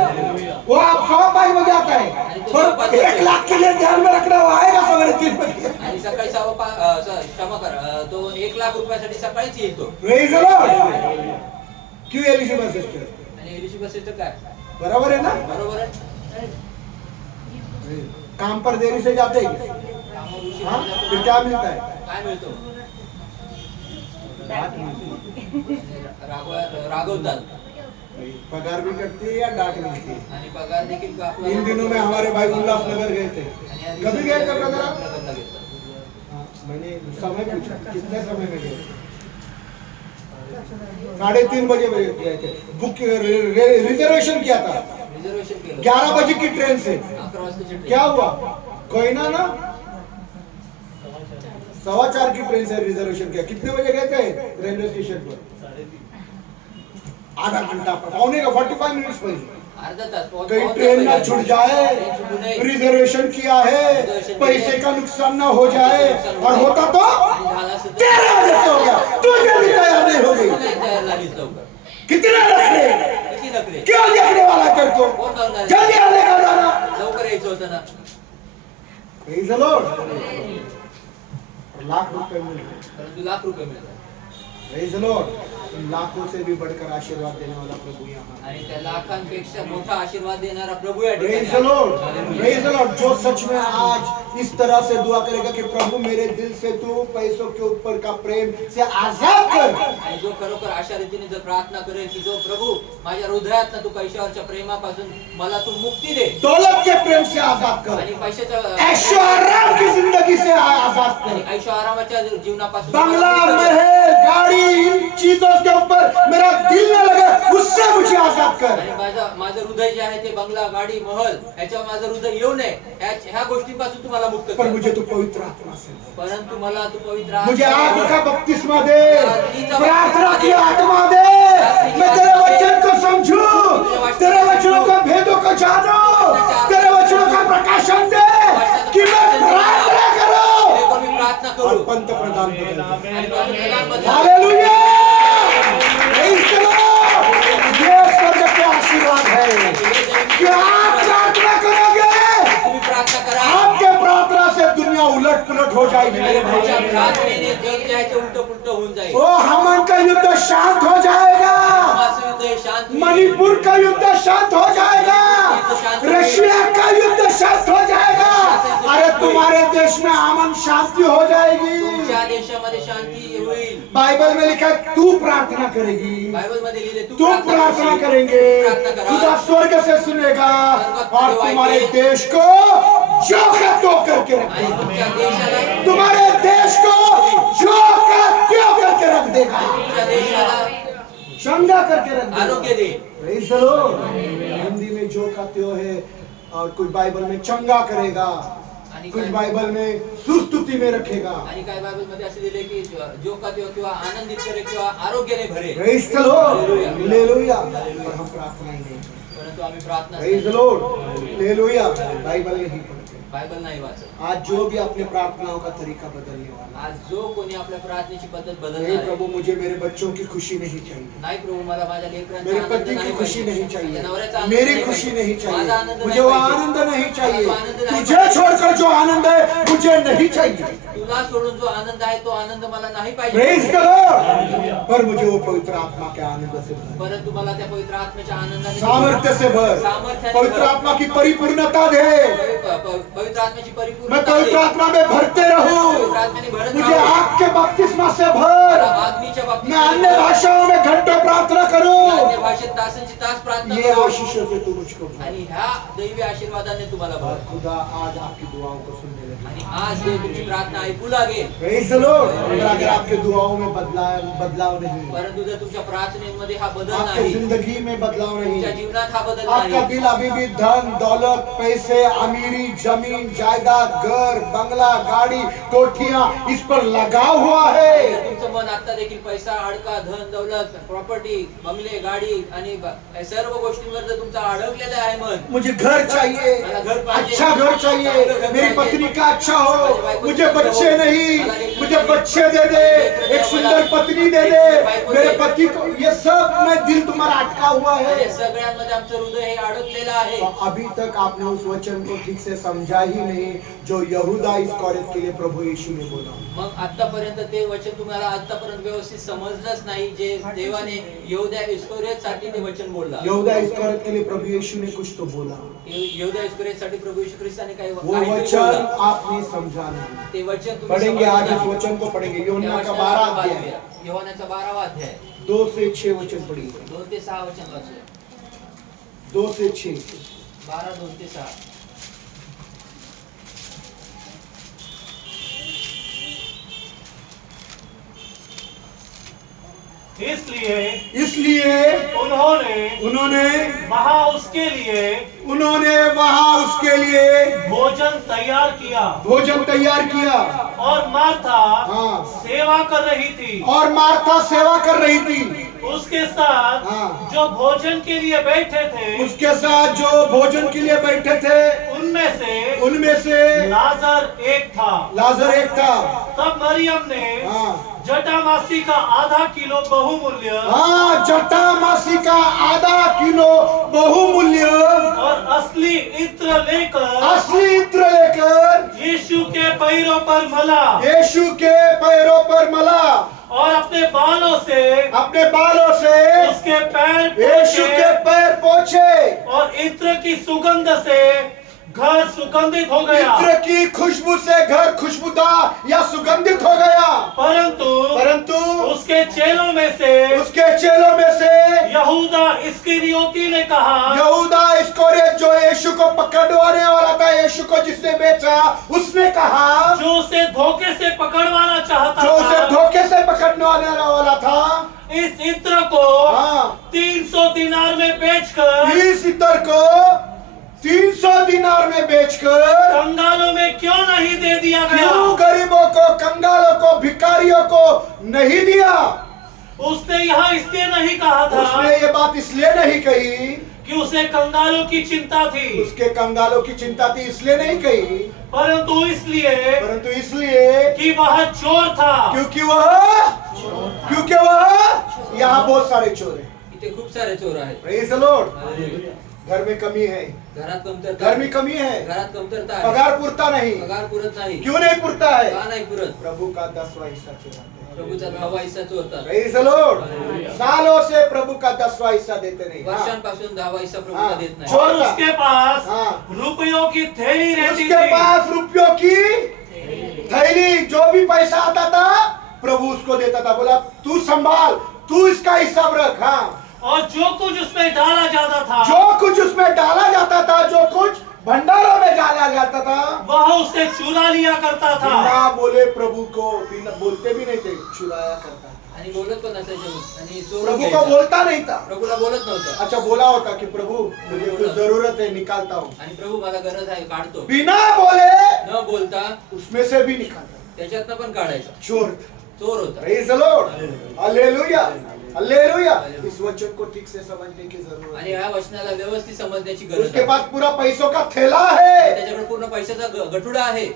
वो आप 100 भाई बजे आता है, आणि तो पर 1 लाख के लिए ध्यान में रखना, वो आएगा सवेरे 3 बजे। आणि सकाळी क्षमा कर, तो 1 लाख रुपयासाठी सकाळीच येईल तो. Praise the Lord. क्यों एलिशिबा सिस्टर? आणि एलिशिबा सिस्टर काय बराबर है ना? बरोबर आहे. काम पर देरी से जाते हैं, कामावर उशीर हाँ? झाला फिर तर क्या मिलता है? काय मिळतो? डांट मिलती रागवतात है। पगार भी कटती है या डांट मिलती है? आणि पगार देखील इन दिनों में हमारे भाई उल्लासनगर गए थे, कभी गए थे ब्रदर आप? हाँ, मैंने समय पूछा कितने समय में गए? 3:30 बजे गए थे। बुक रिजर्वेशन किया था रिझर्वेशन केलं 11 बजे की ट्रेन से। 11 वाजताची ट्रेन. क्या हुआ? कोई ना 4:15 की ट्रेन से रिजर्वेशन किया। कितने बजे गए थे रेलवे स्टेशन पर? आधा घंटा, पौने का 45 मिनट्स पहले। अर्धा तास कहीं ट्रेन ना छूट जाए, ट्रेन छूटू नये. रिजर्वेशन किया है, पैसे का नुकसान ना हो जाए, और होता तो आणि झालं असतं तर 13 बजे से हो गया, तू जल्दी तैयार नहीं हो तू गई। नाही तयार झालीस लवकर. कितना रखले, किती नखरे, क्यों देखने वाला तेरे को? कोण बघणार? जल्दी आने का जाना। लवकर यायचं होतं ना. Praise the Lord. लाख रुपए मिलते, परंतु लाख रुपये मिळतात. Praise the Lord. लाखों से भी बढ़कर आशीर्वाद देने वाला प्रभु यहाँ है। आणि त्या लाखांपेक्षा मोठा आशीर्वाद देणारा प्रभु या ठिकाणी Praise the आहे. Lord. Hallelujah. Praise the Lord. जो सच में आज इस तरह से दुआ करेगा कि प्रभु मेरे दिल से तू पैसों के ऊपर का प्रेम से आजाद कर। आणि जो खरोखर अशा रीतीने जर प्रार्थना करेल की जो प्रभु माझ्या हृदयात तू पैशावरच्या प्रेमापासून मला तू मुक्ती दे दौलत के प्रेम से आजाद कर, आणि पैशाच्या ऐशो आराम की जिंदगी से आजाद आणि कर। ऐशो आरामाच्या जीवनापासून बंगला, मला मुक्त कर. महल, गाड़ी, इन चीजों के ऊपर मेरा दिल न लगे, उससे मुझे आजाद कर। आणि माझं हृदय जे आहे ते बंगला, गाडी, महल ह्याच्यावर माझं हृदय येऊ नये, ह्या गोष्टींपासून तू मला मुक्त पर कर. मुझे तू पवित्र आत्मा से, परंतु मला तू पवित्र मुझे आग आत्मा का बपतिस्मा दे, प्रार्थना की आत्मा दे, मैं तेरे वचन को समझूं, तेरे वचनों का भेदों को जानूं, तेरे वचनों का प्रकाशन दे कि मैं प्रार्थना करूं देखो मी प्रार्थना और करू पंत प्रधान बदल दे। आणि पंतप्रधान बदला. हालेलुया! Praise the Lord! ये स्वर्ग के आशीर्वाद है कि आप प्रार्थना करोगे, तुम्ही प्रार्थना करा. आपके प्रार्थना से दुनिया उलट पुलट हो जाएगी मेरे तुमच्या भाई। प्रार्थनेने जग जे आहे ते उलट पुलट होऊन जाईल. ओ हमन का युद्ध शांत हो जाएगा, हमास युद्ध हे शांत होईल. मणिपुर का युद्ध शांत हो जाएगा, रशिया का युद्ध शांत हो जाएगा, अरे तुम्हारे देश में अमन शांति हो जाएगी। तुमच्या देशामध्ये शांती होईल. बाइबल में लिखा है तू प्रार्थना करेगी, बायबल मध्ये लिहिले तू प्रार्थना करेंगे, खुदा स्वर्ग से सुनेगा और तुम्हारे देश को जो का तो करके रख आणि देगा, तुमच्या देशाला तुम्हारे देश को जो का त्यो करके रख देगा, तुमच्या देशाला चंगा करके रख आरोग्य देगा। दे. Praise the Lord. हिंदी में जो का त्यो है, और कुछ बाइबल में चंगा करेगा, आणि कुछ काय बाइबल में सुस्तुति में रखेगा। आणि काय बायबल मध्ये असे लिहिले की जो का त्यो किंवा आनंदित करे किंवा आरोग्याने भरे. Praise the Lord. Hallelujah. पर हम प्रार्थना ही नहीं करते। परंतु आम्ही प्रार्थना Praise the Lord. Hallelujah. Bible नहीं पढ़ते। बायबल नाही वाचत. आज जो भी अपने प्रार्थनाओं का तरीका बदलने वाला आज जो कोणी आपल्या प्रार्थनेची पद्धत है, बदलणार हे आहे, प्रभु मुझे मेरे बच्चों की खुशी नहीं चाहिए, नाही प्रभू मला माझ्या लेकरांचा मेरे आनंद पति नाही की खुशी पाहिजे. नहीं माझ्या चाहिए, नवऱ्याचा आनंद मेरी नाही खुशी पाहिजे. नहीं माझा चाहिए, आनंद मुझे नाही वो पाहिजे. आनंद नहीं मला चाहिए, तो आनंद नाही तुझे पाहिजे. छोड़कर जो आनंद है मुझे नहीं चाहिए। तुला सोडून जो आनंद आहे तो आनंद मला नाही प्रेज पाहिजे. करो, पर मुझे वो पवित्र आत्मा के आनंद से भर, परंतु मला त्या पवित्र आत्म्याच्या आनंदाने सामर्थ्य से भर, सामर्थ्याने पवित्र भर. आत्मा की परिपूर्णता दे, पवित्र आत्म्याची मैं परिपूर्णता पवित्र दे. आत्मा में भरते रहूं, पवित्र आत्म्याने भरत मुझे राहू. आग के बपतिस्मा से भर, मला अग्नीच्या बाबतीत मैं अन्य भाषाओं में घंटों प्रार्थना करूं, अन्य भाषेत तासंची तास प्रार्थना ये करू. आशीषों से तू मुझको भर। आणि ह्या दैवी आशीर्वादाने तुम्हाला और भर. खुदा आज आपकी दुआओं को सुनने लगे। आणि आज देव तुमची प्रार्थना ऐकू लागेल. Praise the Lord. अगर आपके दुआओं में बदलाव नहीं, परंतु जर तुमच्या प्रार्थनेमध्ये हा बदल आपकी नाही, जिंदगी में बदलाव तुमच्या नहीं, जीवनात हा बदल आपका नाही, दिल अभी भी धन दौलत पैसे अमीरी जमीन जमीन जायदाद, घर, बंगला, गाड़ी, कोठियां इस पर लगा हुआ है, तुमचं मन आता देखील पैसा, अडका, धन दौलत, प्रॉपर्टी, बंगले, गाडी आणि या सर्व गोष्टींवर जर तुमचं अडकलेलं आहे मन, मुझे घर चाहिए, मला घर पाहिजे, अच्छा घर चाहिए, मेरी पत्नी का अच्छा हो, मुझे बच्चे नहीं, मुझे बच्चे दे दे, एक सुंदर पत्नी दे दे, मेरे पति को, ये सब में दिल तुम्हारा अटका हुआ है। आणि सगळ्यांमध्ये आमचं हृदय हे अडकलेलं आहे। तो अभी तक आपने उस वचन को ठीक से समझा ही नहीं जो यहूदा इस्करियोत के लिए प्रभु यीशु ने बोला। मग आतापर्यंत ते वचन तुम्हाला आतापर्यंत व्यवस्थित समजलंच नाही जे देवाने यहूदा इस्करियोत साठी ते वचन बोलला। यहूदा इस्करियोत के लिए प्रभु यीशु ने कुछ तो बोला, यहूदा इस्करियोत साठी प्रभु यीशु ख्रिस्ताने काही वो वचन आपने समझा नहीं। ते वचन तुम्ही पढ़ेंगे आज समजलं इस नाही। वचन को पढ़ेंगे, यूहन्ना का त्या 12 वचनाला अध्याय, वाचूया। योहानाचा 12वा अध्याय 2 से 6 वचन पढ़िए, 2 ते 6 वचन वाचूया। 2 से 6। 12 2 ते 6। इसलिए उन्होंने वहां उसके लिए भोजन तैयार किया और मार्था हाँ। सेवा कर रही थी। और मार्था सेवा कर रही थी, उसके साथ हाँ। जो भोजन के लिए बैठे थे, उसके साथ जो भोजन के लिए बैठे थे उनमें से लाजर एक था। तब मरियम ने हाँ। जटामासी का आधा किलो बहुमूल्य हाँ, जटामासी का आधा किलो बहुमूल्य और असली इत्र लेकर यीशु के पैरों पर मला और अपने बालों से उसके पैर यीशु के पैर पोंछे और इत्र की सुगंध से घर सुगंधित हो गया। इत्र की खुशबू से घर खुशबूदार या सुगंधित हो गया। परंतु उसके चेलों में से यहूदा इस्करियोती ने कहा, यहूदा इस्करियोत जो यीशु को पकड़वाने वाला था, यीशु को जिसने बेचा, उसने कहा, जो उसे धोखे से पकड़वाना चाहता जो उसे था, धोखे से पकड़ने वाला था, इस इत्र को हाँ। 300 दिनार में बेचकर इस इत्र को 300 दिनार में बेचकर कंगालों में क्यों नहीं दे दिया गया? क्यों गरीबों को, कंगालों को, भिखारियों को नहीं दिया? उसने यहाँ इसलिए नहीं कहा था, उसने ये बात इसलिए नहीं कही कि उसे कंगालों की चिंता थी, उसके कंगालों की चिंता थी, इसलिए नहीं कही, परंतु इसलिए कि वह चोर था। क्योंकि वह यहाँ बहुत सारे चोर हैं। इथे खूप सारे चोर आहेत। Praise the Lord. घर में कमी है, घरात कमतरता घर में कमी है, घरात कमतरता आहे, पगार पुरता नहीं, पगार पुरत नाही, क्यों नहीं पुरता है? का नाही पुरत? प्रभु का 10वां हिस्सा चुराते हैं। प्रभुचा 10वा हिस्सा चोरतात। Praise the Lord. सालों से प्रभु का 10वां हिस्सा देते नहीं। वर्षांपासून 10वा हिस्सा प्रभुला हाँ। देत नाही। चोर और उसके पास हाँ। रुपयों की थैली रहती उसके थी। पास रुपयों की थैली, जो भी पैसा आता था प्रभु उसको देता था, बोला तू संभाल, तू इसका हिसाब रख। हाँ। और जो कुछ उसमें डाला जाता था, जो कुछ उसमें डाला जाता था, जो कुछ भंडारों में डाला जाता था, वह उससे चुरा लिया करता था। बिना बोले प्रभु को, बिना बोलते भी नहीं थे, चुराया करता था। आणि बोलत पण नसायचं आणि चोर प्रभु को घ्यायचा। बोलता नहीं था। प्रभुला बोलत नव्हता अच्छा, बोला होता कि प्रभु मुझे कुछ जरूरत है, निकालता हूँ। आणि प्रभू मला गरज आहे काढतो, बिना बोले न बोलता उसमें से भी निकालता। त्याच्यातनं पण काढायचा। चोर होता। Praise the lord. Hallelujah, hallelujah. इस वचन को ठीक से समझने की जरूरत आणि है। ह्या वचनाला व्यवस्थित समजण्याची गरज उसके आहे। पास पूरा पैसों का थैला है, त्याच्याकडे पूर्ण पैशाचा गठुडा आहे।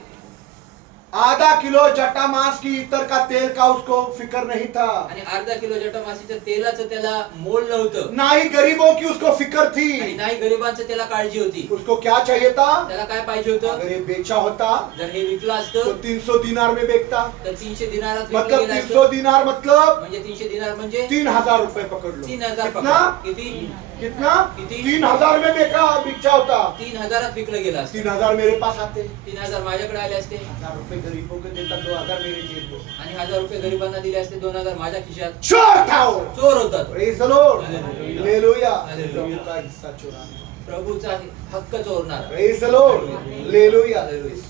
आधा किलो जटामांस की इतर का तेल का उसको फिक्र नहीं था, आणि अर्धा किलो जटामासीच्या तेलाचं त्याला मोल नव्हतं, ना ही गरीबों की उसको फिक्र आणि थी। नाही गरिबांचं त्याला काळजी होती। उसको क्या चाहिए था? त्याला काय पाहिजे होतं? अगर ये बेचा होता जर हे विकलं तो असतं 300 दिनार में बेचता। तर 300 दिनारात विकलं मतलब गेलं 300 असतं। दिनार मतलब म्हणजे 300 दिनार म्हणजे 3000 रुपए पकड़ लो। 3000 कितना? किती? कितना? किती? 3000 में बेचा होता। 3000 विकलं गेलं असतं। 3000 मेरे पास आते, 3000 माझ्याकडे आले असते 1000 रुपए गरीबों को देता, 2000 मेरे जेब में। आणि 1000 रुपये गरिबांना दिले असते, 2000 माझ्या खिशात। चोर था वो। चोर होता तो। Praise the lord. Hallelujah. Hallelujah. Hallelujah. प्रभु का हिस्सा चुराना। प्रभूचा हक्क चोरणार। Praise the lord. हालेलुया।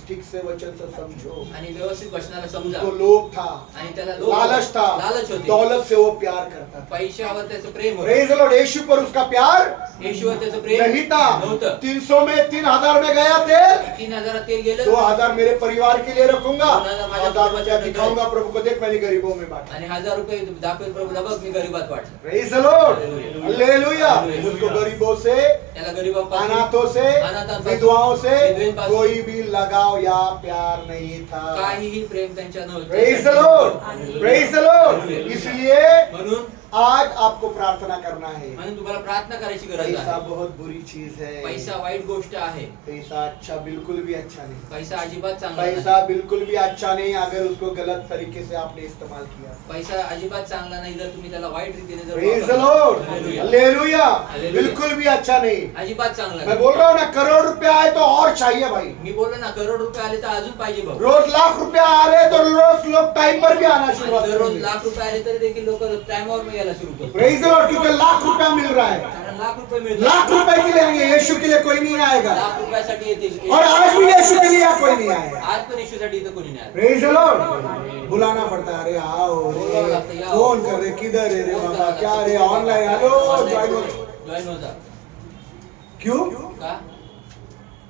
ठीक से से वचन से समझो। आणि व्यवस्थित वचनाला समजा. तो लोभ था, आणि त्याला लालच था, लालच होती. दौलत से वो प्यार करता था। पैशावर त्याचं प्रेम होतं. प्रेज द लॉर्ड, यीशु पर उसका प्यार येशूवर त्याचं प्रेम नहीं था। नव्हतं. 300 में 3000 में गया तेल, 3000 तेल गेलं. 2000 मेरे परिवार के लिए रखूंगा, 2000 1000 रुपया दिखाऊंगा प्रभु को, देख मैंने गरीबों में बांटा। आणि 1000 रुपये दाखवेल प्रभूला, बघ मी गरीबात वाटलं. Praise the lord, hallelujah. उसको गरीबों से, त्याला गरीबांपासून, अनाथों से, अनाथांपासून, विधवाओं से विधवेंपासून कोई भी लगाव या प्यार नहीं था। काहीही प्रेम त्यांच्या प्रेज द नव्हतं. Lord, praise the Lord. इसलिए म्हणून आज आपको प्रार्थना करना है। तुम्हाला प्रार्थना करायची गरज पैसा आहे. बहुत बुरी चीज है। पैसा वाईट गोष्ट आहे. पैसा अच्छा बिल्कुल भी अच्छा नहीं। पैसा अजिबात चांगला नाही. पैसा बिल्कुल भी अच्छा नहीं अगर उसको गलत तरीके से आपने इस्तेमाल किया। पैसा अजिबात चांगला नाही जर तुम्ही त्याला वाईट रीतीने जर प्रेज द वापरला. Lord, hallelujah. हालेलुया। हालेलुया. बिल्कुल भी अच्छा नहीं। अजिबात चांगला मैं नाही. बोल रहा हूँ ना, करोड़ रुपया आए तो और चाहिए भाई। मी बोललो ना, करोड रुपये आले तर अजून पाहिजे भाऊ. रोज लाख रुपया आ रहे तो रोज लोग टाइम पर भी आना शुरुआत आणि दररोज करेंगे। लाख रुपये आले तरी देखील लोक टाइमवर यायला सुरू करतात. प्रेज द लॉर्ड, क्योंकि लाख रुपया मिल रहा है। कारण लाख रुपये मिळतात. लाख रुपए के लिए आएंगे, यीशु के लिए कोई नहीं आएगा। लाख रुपयासाठी येतील. और आज भी यीशु के लिए कोई नहीं आएगा। आज पण येशूसाठी इथं कोणी नाही आलं. Praise the Lord. बुलाना पड़ता है, अरे आओ रे, फोन कर रहे, किधर है रे बाबा, क्या रे, ऑनलाइन, हेलो ज्वाइन हो। जॉईन होता. क्यों? का?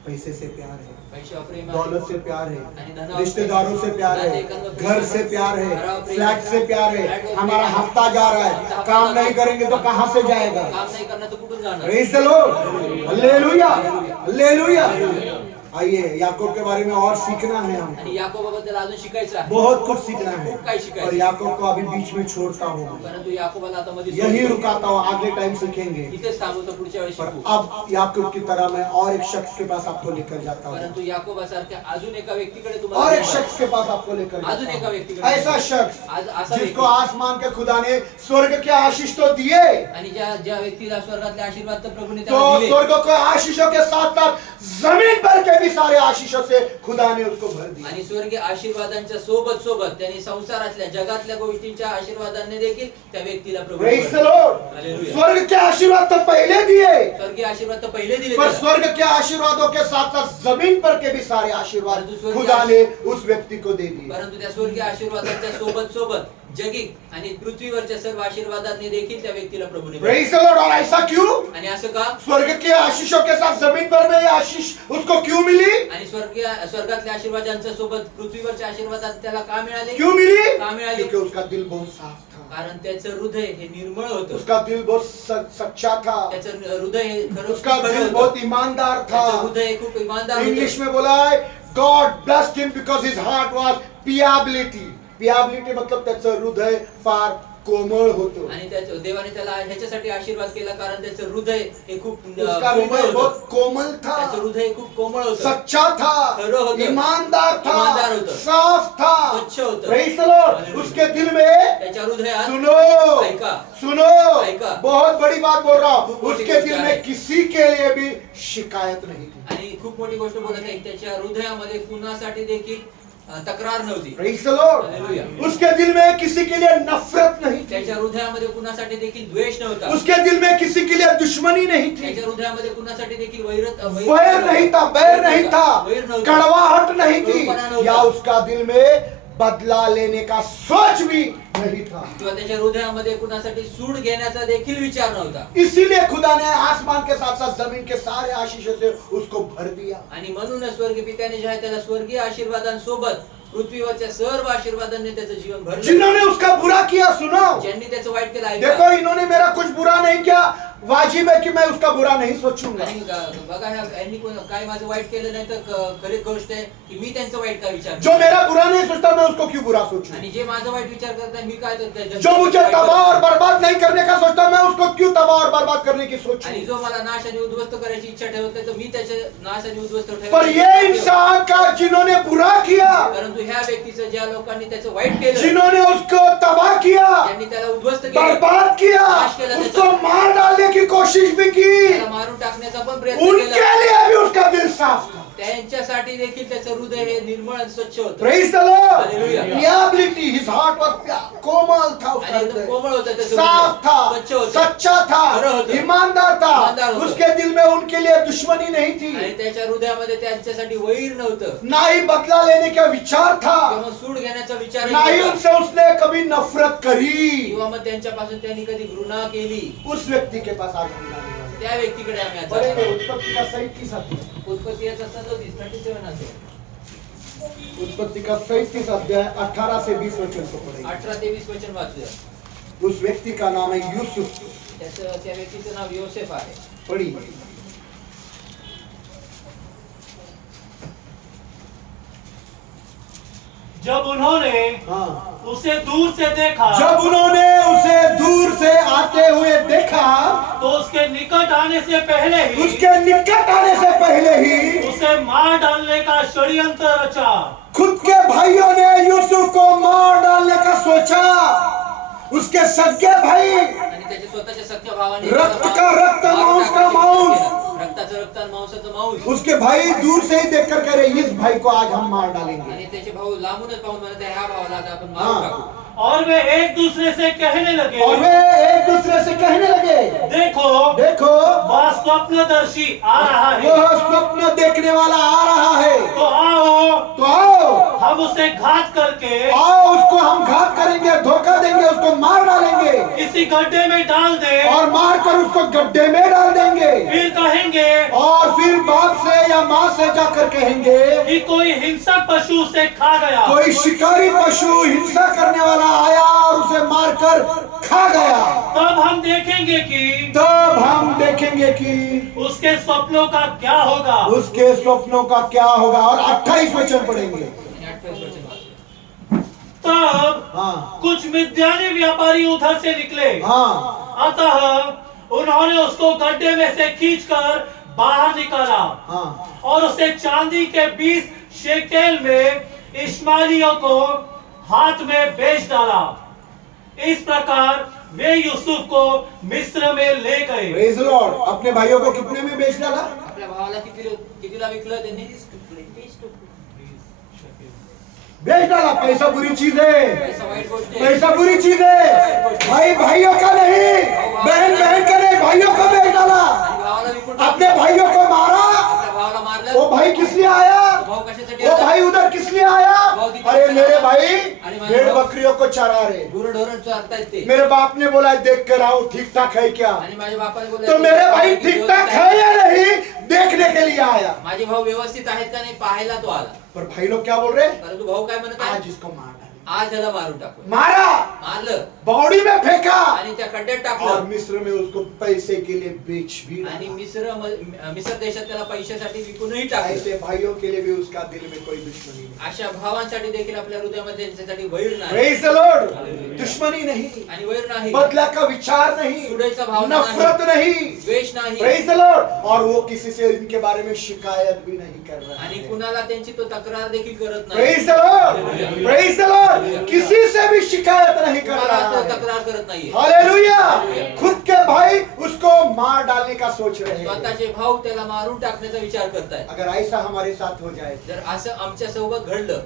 पैसे से प्यार है, पैशावर प्रेम आहे. दौलत से प्यार आणि है, धनावर रिश्तेदारों से प्यार है, घर से प्यार है, फ्लैट से प्यार है। हमारा हफ्ता जा रहा है, काम नहीं करेंगे तो कहां से जाएगा? काम नाही करणार तर कुठून जाणार? Praise the lord, hallelujah, hallelujah. आइए, याकूब के बारे में और सीखना है हम, आणि याकोबाबद्दल अजून शिकायचं आहे. बहुत कुछ सीखना है। खूप काही शिकायचं. और याकूब को अभी बीच में छोड़ता हूँ, परंतु याकोबाला आता मध्ये यही सोडतो. रुकाता हूँ, आगे टाइम सीखेंगे। इथेच थांबवतो, पुढच्या वेळेस पर शिकू. अब याकूब की तरह मैं और एक शख्स के पास आपको लेकर जाता हूँ, परंतु याकोबासारख्या अजून एका व्यक्तीकडे और तुम्हाला एक शख्स के पास आपको लेकर अजून जाता एका हूँ। व्यक्तीकडे ऐसा शख्स आज असा जिसको व्यक्ती, आसमान के खुदा ने स्वर्ग के आशीष तो दिए, आणि ज्या व्यक्तीला स्वर्गातले आशीर्वाद तर प्रभूने तो त्याला दिले, स्वर्ग के आशीषों के साथ साथ जमीन पर के भी सारे आशीषों से खुदा ने उसको भर दिया। आणि स्वर्गीय आशीर्वादांच्या सोबत सोबत त्यांनी संसारातल्या जगातल्या गोष्टींच्या आशीर्वादांनी देखील त्या व्यक्तीला प्रभू प्रेज द लॉर्ड। हालेलुया. स्वर्ग के आशीर्वाद तो पहले दिए, स्वर्गीय आशीर्वाद तर पहिले दिले पर त्याला. स्वर्ग के आशीर्वादों के साथ साथ जमीन पर के भी सारे आशीर्वाद परंतु स्वर्गीय खुदा ने उस व्यक्ति को दे दिए। परंतु त्या स्वर्गीय आशीर्वादांच्या सोबत सोबत जगिक आणि पृथ्वीवरच्या सर्व आशीर्वादांनी देखील त्या व्यक्तीला प्रभूने भरले. Praise the Lord. और ऐसा क्यों? आणि असं का? स्वर्ग के आशीषों के साथ जमीन पर में ये आशीष उसको क्यों मिली? आणि स्वर्गातल्या आशीर्वादांच्या सोबत पृथ्वीवरच्या आशीर्वादात त्याला का मिळाले? क्यों मिली? का मिळाले? क्योंकि उसका दिल बहुत साफ था, कारण त्याचं हृदय हे निर्मळ होतं. उसका दिल बहुत सच्चा था, त्याचं हृदय हे खरंच उसका खरं दिल होतं. बहुत ईमानदार था। त्याचं हृदय खूप इमानदार इंग्लिश होतं. में बोला है, God blessed him because his heart was piability. पियाबिलिटी मतलब त्याचं हृदय फार कोमळ होतं। आणि त्याचं देवाने त्याला ह्याच्यासाठी आशीर्वाद केला कारण त्याचं हृदय हे खूप उसका कोमळ हृदय होतं. बहुत कोमल था, त्याचं हृदय खूप कोमळ होतं. सच्चा था, खरं होतं. ईमानदार ईमानदार था, होतं. साफ था। स्वच्छ होतं. Praise the Lord. उसके दिल में, त्याच्या हृदयात सुनो ऐका, सुनो, ऐका. बहुत बड़ी बात बोल रहा हूँ, खूप मोठी उसके गोष्ट दिल आहे. में किसी के लिए भी शिकायत नहीं थी। आणि खूप मोठी गोष्ट बोलत आहे, त्याच्या हृदयामध्ये कुणासाठी देखील तक्रार नव्हती. Praise the lord. हालेलुया. उसके दिल में किसी के लिए नफरत नहीं थी, त्याच्या हृदयामध्ये कुणासाठी देखील द्वेष नव्हता. उसके दिल में किसी के लिए दुश्मनी नहीं थी, त्याच्या हृदयामध्ये कुणासाठी देखील वैर वैर नहीं था, बैर नहीं था, वैर नव्हता. कड़वाहट नहीं थी, कड़वापणा नव्हता. या उसका दिल में बदला लेने का सोच भी नहीं था। किंवा त्याच्या हृदयामध्ये कुणासाठी सूड घेण्याचा देखील विचार नव्हता. इसीलिए खुदा ने आसमान के साथ साथ जमीन के सारे आशीषों से उसको भर दिया। आणि म्हणूनच स्वर्गीय पित्याने जे आहे त्याला स्वर्गीय आशीर्वादांसोबत पृथ्वीवरच्या सर्व आशीर्वादांनी त्याचं जीवन भरलं. जिन्होंने उसका बुरा किया, सुनो, ज्यांनी त्याचं वाईट केलं ऐका. देखो इन्होंने मेरा कुछ बुरा नहीं किया, वाजिब है कि मैं उसका बुरा नहीं सोचूंगा। आणि बघा यांनी काय माझं वाईट केलं नाही तर खरी गोष्ट आहे की मी त्यांचं वाईट काय विचार जो मेरा बुरा नहीं सोचता मैं उसको क्यों बुरा सोचूं? आणि जे माझं वाईट विचार करताय मी काय करताय जो मुझे तबाह और बर्बाद नहीं करने का सोचता मैं उसको क्यों तबाह और बर्बाद करने की सोचूं? आणि जो मला नाश आणि उद्ध्वस्त करायची इच्छा ठेवत नाही तर मी त्याचे नाश आणि उद्ध्वस्त पर ये इंसान का जिन्होंने बुरा किया, परंतु ह्या व्यक्तीचं ज्या लोकांनी त्याचं वाईट केलं, जिन्होंने उसको तबाह किया, ज्यांनी त्याला उद्ध्वस्त केलं, बर्बाद किया, नाश केला, उसको मार डालने की कोशिश भी की, त्याला मारून टाकण्याचा पण प्रयत्न उनके केला, लिए भी उसका दिल साफ था। त्यांच्यासाठी देखील त्याचं हृदय हे निर्मळ आणि स्वच्छ होतं. Praise the Lord. Hallelujah. Piability, his heart was कोमल था उसका आणि एकदम हृदय, कोमल होतं त्याचं साफ हृदय. था, स्वच्छ होतं. सच्चा था, खरं होतं. ईमानदार ईमानदार था. होतं. उसके दिल में उनके लिए दुश्मनी नहीं आणि थी, त्याच्या हृदयामध्ये त्यांच्यासाठी वैर नव्हतं ना ही बदला लेने का विचार था, किंवा सूड घेण्याचा विचार ना ही उनसे उसने कभी नफरत करी. किंवा मग त्यांच्यापासून त्यांनी कधी घृणा केली. उस व्यक्ति के पास आज हम जाने वाले त्या व्यक्तीकडे आम्ही आज बड़े जाणार. उत्पत्ति का 37 अध्याय, उत्पत्ती याचा 37 असेल. उत्पत्ति का 37 अध्याय 18 से 20 वचन को पढ़ेंगे. 18 ते 20 वचन वाचूया. उस व्यक्ति का नाम है यूसुफ. त्या व्यक्तीचं नाव योसेफ आहे. पढ़ी. जब उन्होंने हाँ. उसे दूर से देखा जब उन्होंने उसे दूर से आते हुए देखा, तो उसके निकट आने से पहले ही उसके निकट आने से पहले ही उसे मार डालने का षड्यंत्र रचा. खुद के भाइयों ने यूसुफ को मार डालने का सोचा. उसके सगे भाई, आणि त्याच्या स्वतःच्या सख्या भावाने रक्त का रक्त, मांस का मांस. रक्ताचं रक्त आणि मांसाचं मांस. उसके भाई दूर से ही देखकर कह रहे, इस भाई को आज हम मार डालेंगे. आणि त्याचे भाऊ लांबूनच पाहून म्हणत आहे, ह्या भावाला आता आपण मारून हाँ. टाकू. और वे एक दूसरे से कहने लगे, और वे एक दूसरे से कहने लगे, देखो देखो वह स्वप्नदर्शी आ रहा है, वह स्वप्न देखने वाला आ रहा है. तो आओ तो आओ, हम उसे घात करके आओ उसको हम घात करेंगे, धोखा देंगे, उसको मार डालेंगे किसी गड्ढे में डाल दे, और मार कर उसको गड्ढे में डाल देंगे. फिर कहेंगे और फिर बाप से या माँ से जाकर कहेंगे, कि कोई हिंसक पशु उसे खा गया. कोई शिकारी पशु हिंसा करने वाला आया और उसे मारकर खा गया. तब हम देखेंगे कि तब हम देखेंगे कि उसके स्वप्नों का क्या होगा. उसके स्वप्नों का क्या होगा. और 28 वचन पढ़ेंगे. आणि 28 वचन वाचूया. तब हाँ. कुछ मिद्यानी व्यापारी उधर से निकले. हाँ. अतः उन्होंने उसको गड्ढे में से खींचकर बाहर निकाला हाँ. और उसे चांदी के 20 शेकेल में इश्माइलियों को हाथ में बेच डाला. इस प्रकार वे यूसुफ को मिस्र में ले गए. Praise the Lord. अपने भाइयों को कितने में बेच डाला? आपल्या भावाला कितीला विकलं त्यांनी? बेच डाला. पैसा बुरी चीज है. पैसा वाईट गोष्ट आहे. पैसा बुरी चीज है. भाई भाइयों का नहीं, बहन बहन का नहीं, भाइयों को बेच डाला. आणि भावाला विकून अपने भाइयों को मारा. आपल्या भावाला मारलं. वो भाई किस लिए आया? भाऊ कशासाठी वो आला? भाई उधर किस लिए आया? अरे मेरे भाई भेड़ बकरियों को चरा रहे. गुरंढोरं चारतायत ते. मेरे बाप ने बोला देख कर आओ ठीक ठाक है क्या. आणि माझ्या बापाने बोलले, तो मेरे भाई ठीक ठाक है या नहीं देखने के लिए आया. माझे भाऊ व्यवस्थित आहेत का नाही पाहायला तो आला. पर भाई लोग क्या बोल रहे? परंतु भाऊ काय म्हणत आहे? आज इसको मार डाले. आज ह्याला मारून टाकू. मारा, मारलं बॉडी में फेंका आणि त्या खड्ड्यात और टाकलं. मिस्र में उसको पैसे के लिए बेच भी डाला. आणि मिस्र देशात त्याला पैशासाठी विकूनही टाकलं. ऐसे भाइयों के लिए भी उसका दिल में कोई दुश्मनी नहीं. अशा भावांसाठी देखील आपल्या हृदयामध्ये त्यांच्यासाठी वैर नाही. Praise the Lord. दुश्मनी नहीं, आणि वैर नाही, बदला का विचार नहीं, सुडायचा भावना नफरत नहीं. द्वेष नाही. Praise the Lord. और वो किसी से इनके बारे में शिकायत भी नहीं कर रहा आणि है. कुणाला त्यांची तो तक्रार देखील करत नाही. Praise the Lord. Praise the Lord. किसी से भी शिकायत नहीं कर कुणाला रहा तो है. तक्रार करत नाहीये. हालेलुया. खुद के भाई उसको मार डालने का सोच रहे हैं. स्वतःचे भाऊ त्याला मारून टाकण्याचा विचार करतायत. अगर ऐसा हमारे साथ हो जाए, जर असं आमच्या सोबत घडलं,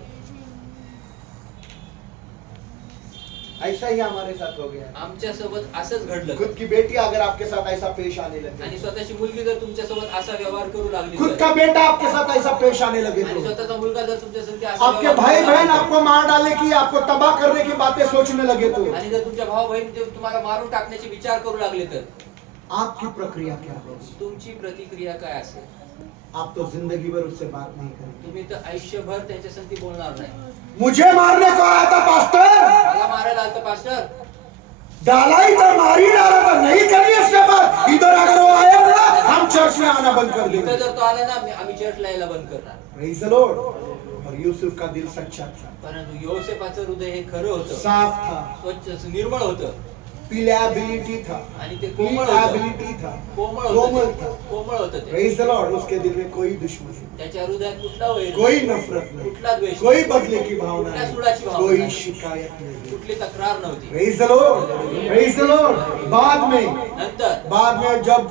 ऐसा ही हमारे साथ हो गया. आमच्या सोबत असंच घडलं, खुद की बेटी अगर आपके साथ ऐसा पेश आने लगे, आणि स्वतःची मुलगी जर तुमच्या सोबत असा व्यवहार करू लागली खुद तर, का बेटा आपके साथ ऐसा पेश आने लगे आणि तो स्वतःचा मुलगा जर तुमच्या सोबत असा आपके व्यवहार भाई करू बहन लागले, आपको मार डालने की, आपको तबाह करने की बातें सोचने लगे तो आणि जर तुमच्या भाऊ बहीण जर तुम्हाला मारून टाकण्याचे विचार करू लागले तर आपकी प्रक्रिया क्या होगी? तुमची प्रतिक्रिया काय असेल? आप तो जिंदगी भर उससे बात नहीं करेंगे. तुम्ही तर आयुष्यभर त्यांच्या संगती बोलणार नाही. मुझे मारने को आया था पास्टर, मला मारायला आलतं पास्टर, डाला ही तो मार ही डाला था, नहीं करिए उसके बाद. इधर अगर वो आया ना, हम चर्च में आना बंद कर इथं देंगे. जर तो आला ना, आम्ही चर्चला यायला बंद करणार. Praise the Lord. और यूसुफ का दिल सच्चा था, परंतु योसेफाचं हृदय हे खरं होतं, साफ था, स्वच्छ निर्मळ होतं, पिल्याबिलिटी था, आणि ते कोमळ होतं. पिल्याबिलिटी था, कोमळ कोमल होतं, था. कोमळ होतं ते. Praise the Lord. उसके दिल में कोई दुश्मनी नहीं, त्याच्या हृदयात कुठला वैर कोई नाही, नफरत नहीं, कुठला द्वेष कोई नाही, बदले की भावना कुठल्या नहीं, सुडाची भावना कोई नाही, शिकायत नहीं. कुठली तक्रार नव्हती. Praise the Lord. Praise the Lord. बाद में नंतर जब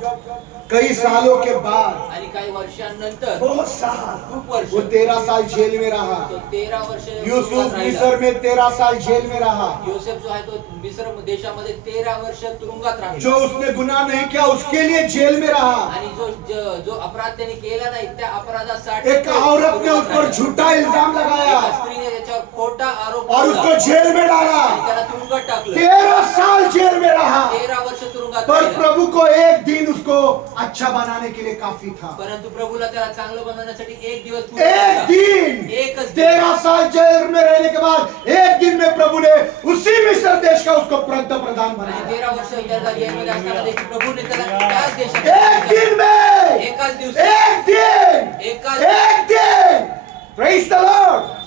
कई सालों के बाद, आणि काही वर्षांनंतर बहुत साल, खूप वर्ष वो 13 साल जेल में रहा। तो 13 वर्ष यूसुफ तुरुंगात राहिला. मिस्र में 13 साल जेल में रहा। योसेफ जो आहे तो मिस्र देशामध्ये 13 वर्ष तुरुंगात राहिला. जो उसने गुनाह नहीं किया उसके लिए जेल में रहा। आणि जो अपराध त्याने केला नाही त्या अपराधासाठी एक औरत ने उस पर झूठा इल्जाम लगाया एका स्त्रीने त्याच्यावर खोटा आरोप और लावला. उसको जेल में डाला। आणि त्याला तुरुंगात टाकलं. 13 साल जेल में रहा, 13 वर्ष तुरुंगात पर राहिला. प्रभु को एक दिन उसको अच्छा बनाने के लिए काफी था। परंतु प्रभूला त्याला चांगलं बनवण्यासाठी एक दिवस पुरेसा एक होता. दिन, एकच 13 साल जेल में रहने के बाद एक दिन में प्रभु ने उसी मिस्र देश का उसको पंत प्रधान आणि बनाया। 13 वर्ष त्याला जेलमध्ये असताना देखील प्रभूने त्याला त्याच एक देशात दिन में, एकाच दिवशी एक दिन, एकाच एक दिन, प्रेज द लॉर्ड।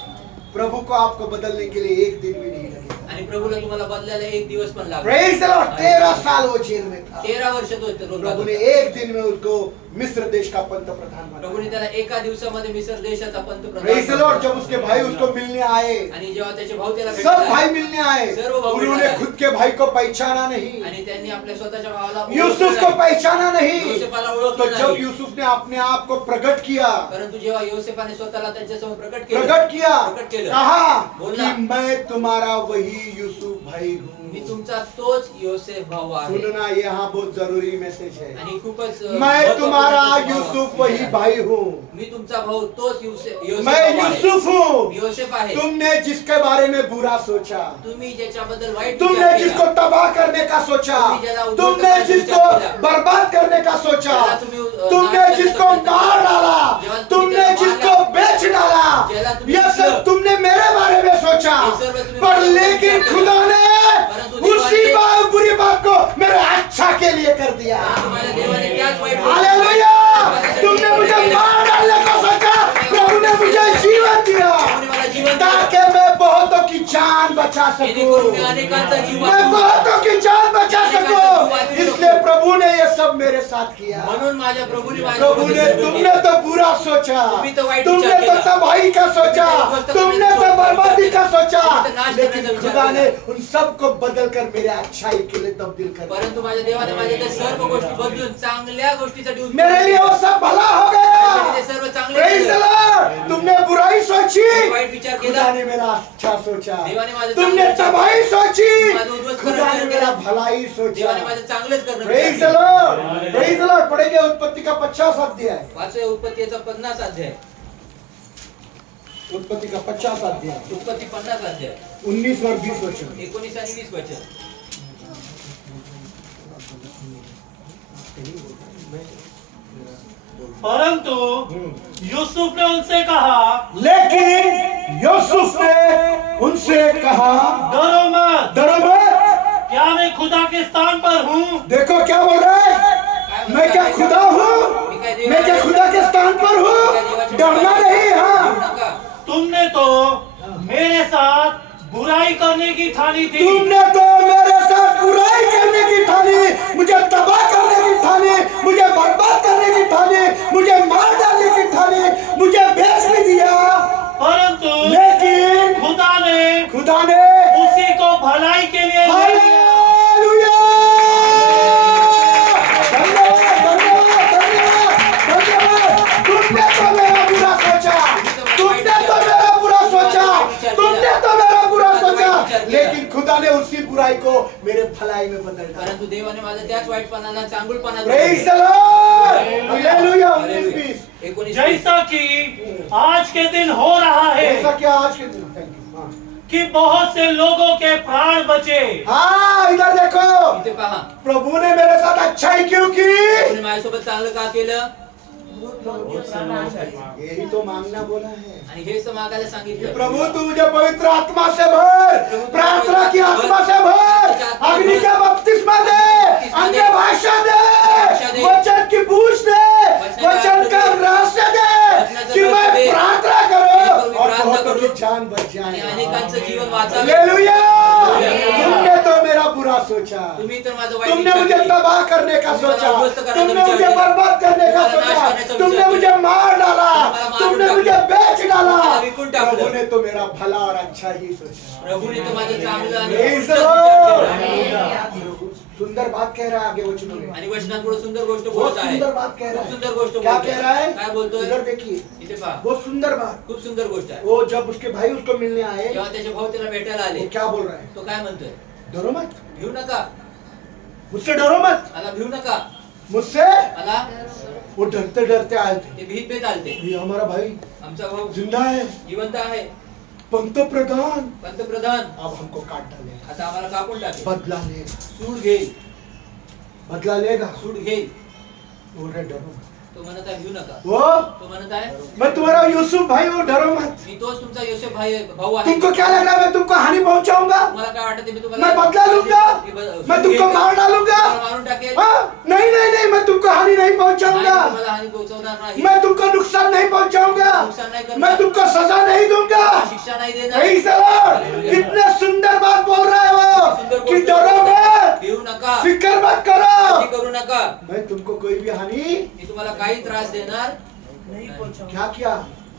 प्रभु को आपको बदलने के लिए एक दिन भी नहीं लगेगा। आणि प्रभूला तुम्हाला बदलायला एक दिवस पण लागला. Praise the Lord. 13 साल वो जेल में था, 13 वर्ष तो तुरुंगात प्रभु ने होता. एक दिन में उसको मिस्र देश का पंत प्रधान प्रभूने बनाया। त्याला एका दिवसामध्ये मिस्र देशाचा पंतप्रधान प्रेज द लॉर्ड। बनवला. जब उसके भाई उसको मिलने आए, आणि जेव्हा त्याचे भाऊ त्याला सब भेटले भाई मिलने आए, सर्व भाऊ उन्होंने मिलने आए. खुद के भाई को पहचाना नहीं, आणि त्यांनी आपल्या स्वतःच्या भावाला यूसुफ को पहचाना नहीं। योसेफाला तो ओळखलं जब नाही. यूसुफ ने अपने आप को प्रकट किया, परंतु जेव्हा योसेफाने स्वतःला त्यांच्यासमोर प्रकट केलं प्रकट केलं. कहा बोला. कि मैं तुम्हारा वही यूसुफ भाई हूँ। मी तुमचा तोच योसेफ भाऊ आहे. सुनना, यहाँ बहुत जरूरी मैसेज है। आणि खूपच मैं महत्त्वपूर्ण तुम्हारा भाव यूसुफ आहे. वही भाई हूँ। मी तुमचा भाऊ तोच योसेफ मैं भाऊ आहे. यूसुफ हूँ। मी योसेफ आहे. तुमने जिसके बारे में बुरा सोचा, तुम्ही ज्याच्याबद्दल वाईट तुमने विचार जिसको केला, तबाह करने का सोचा, तुम्ही ज्याला उद्धट तुमने करण्याचा जिसको विचार केला, बर्बाद करने का सोचा, ज्याला तुम्ही, तुमने नाश जिसको करण्याचा मार प्रयत्न डाला, केला, जेव्हा तुम्ही तुमने त्याला जिसको मारला, बेच डाला, ज्याला तुम्ही यह सब विकलं, तुमने मेरे बारे में सोचा। ये सर्व तुम्ही पर माझ्या लेकिन विचार खुदा केला. ने परंतु उसी देवाने- बात बुरी बात को मेरे अच्छा के लिए कर दिया। परंतु माझ्या देवाने त्याच वाईट हालेलुया। तुमने मुझे मार डालने का सोचा, प्रभु ने मुझे जीवन दिया प्रभूने मला जीवन दिलं. ताकि मैं बहुतों की जान बचा जेणेकरून मी सकूं। अनेकांचा जीव मैं वाचवू. बहुतों की जान बचा सकूं। इसलिए प्रभु ने ये सब मेरे साथ किया। म्हणून माझ्या प्रभूने प्रभु ने, तुमने तो बुरा सोचा, तुम्ही तो वाईट तुमने विचार तो केला. तबाही का सोचा, तुमने तो बर्बादी का सोचा, तुम्ही तो नाश लेकिन करण्याचा खुदा विचार ने केला. उन सबको बदल कर मेरे अच्छाई के लिए तब्दील कर दिया। परंतु माझ्या देवाने माझ्या त्या सर्व गोष्टी बदलून चांगल्या गोष्टीसाठी उत्तर मेरे लिए वो सब भला हो गया। माझ्यासाठी ते सर्व चांगले Praise the केलं. Lord। तुमने बुराई सोची, वाईट विचार खुदा केला. ने मेरा अच्छा सोचा। देवाने माझं तुमने चांगलं विचार तबाही सोची, माझं उद्ध्वस्त खुदा ने करणं मेरा केलं. भलाई सोचा। देवाने माझं चांगलंच करणं Praise the विचार केलं. Lord। Praise the Lord। पढ़ेंगे उत्पत्ति का 50 अध्याय। वाचूया उत्पत्तीचा 50 अध्याय. उत्पत्ति का 50 अध्याय, उत्पत्ती 50 अध्याय 19 और 20 वचन। 19 आणि 20 वचन. परंतु यूसुफ ने उनसे कहा, लेकिन यूसुफ ने उनसे कहा, डरो मत, डरो मत। क्या मैं खुदा के स्थान पर हूँ? देखो क्या बोल रहा है, मैं क्या खुदा हूँ? मैं क्या खुदा के स्थान पर हूँ? डरना नहीं। हाँ, तुमने तो मेरे साथ बुराई करने की ठानी थी। तुमने तो मेरे साथ बुराई करने की ठानी, मुझे तबाह करने की ठानी, मुझे बर्बाद करने की ठानी, मुझे मार डालने की ठानी, मुझे बेच भी दिया। परंतु लेकिन खुदा ने उसी को भलाई के लिए हालेलुया। धन्यवाद, धन्यवाद, धन्यवाद, धन्यवाद। तुमने तो मेरा बुरा सोचा, तुमने तो मेरा बुरा सोचा, तुमने तो मेरा बुरा सोचा, लेकिन खुदा ने उसी बुराई को मेरे भलाई में बदल डाला। परंतु देवाने माझ्या त्याच वाईटपणाला चांगुलपणात Praise the Lord। हालेलुया। 19-20। जैसा कि आज के दिन हो रहा है ऐसा क्या आज के दिन? Thank you. हाँ। कि बहुत से लोगों के प्राण बचे। हाँ, इधर देखो, इथे पहा, प्रभु ने मेरे साथ अच्छाई क्यों की? प्रभूने माझ्यासोबत चांगलं का केलं? यही तो मांगना बोला है। आणि हेच मागायला सांगितलं. प्रभु तू मुझे पवित्र आत्मा से भर, प्रार्थना की आत्मा से भर, अग्नि का बपतिस्मा दे, अन्य भाषा दे, वचन की बूझ दे, वचन का रहस्य दे, कि मैं प्रार्थना करूं और बहुतों की जान बच आणि जाए। अनेकांचं जीवन वाचावे. हालेलुया। तुमने तो मेरा बुरा सोचा, तुम्ही तर माझं वाईट तुमने विचार मुझे केले. तबाह करने का सोचा, तुमने मुझे बर्बाद करने का सोचा, तुमने मुझे मार डाला, तुमने मुझे बेच डाला। प्रभु ने तो मेरा भला और अच्छा ही सोचा। प्रभूने तर माझं चांगलं आणि Praise the उत्तम विचार Lord। केला. सुंदर बात कह रहा है आगे वचनों में, आणि वचनात पुढे सुंदर गोष्ट बहुत बोलत आहे. सुंदर बात कह रहा खूप है. सुंदर गोष्ट क्या बोलतोय. कह रहा है? काय बोलतोय? इधर देखिए, इथे पहा, बहुत सुंदर बात. खूप सुंदर गोष्ट आहे. वो जब उसके भाई उसको मिलने आए, जेव्हा त्याचे भाऊ त्याला भेटायला आले, वो क्या बोल रहा है? तो काय म्हणतोय? डरो मत, भिऊ नका, मुझसे डरो मत, मला भिऊ नका, मुझसे. मला. वो डरते डरते आए थे. ते भीत भीत आलते. ये हमारा भाई आमचा भाऊ जिंदा है, जिवंत आहे, पंतप्रधान पंतप्रधान अब हमको काट डालेगा, आता आम्हाला कापून टाकेल, बदला लेगा, सूड घेईल, बदला लेगा. सूड घेईल. बोल रहे डरो मत. तो म्हणत आहे भिऊ नका. वो तो म्हणत आहे मैं तुम्हारा यूसुफ भाई हूँ, डरो मत. मी तोच तुमचा योसेफ भाऊ आहे. तुमको क्या लग रहा है मैं तुमको हानि पहुंचाऊंगा? तुम्हाला काय वाटतं मी तुम्हाला मैं बदला लूंगा, मैं तुमको मार डालूंगा. तुम्हाला मारून टाकेल. हाँ? नहीं नहीं नहीं, मैं तुमको हानि नहीं नाही, पहुंचाऊंगा, तुम्हाला हानी पोहोचवणार नाही, मैं तुमको नुकसान नहीं पहुंचाऊंगा, नुकसान नाही करणार, मैं तुमको सजा नहीं दूंगा. शिक्षा नाही देणार. Praise the Lord. कितने सुंदर बात बोल रहा है वो कि डरो मत, भिऊ नका, फिक्र मत करो, काळजी करू नका, मैं तुमको कोई भी हानि. मी तुम्हाला काही त्रास देणार. क्या किया?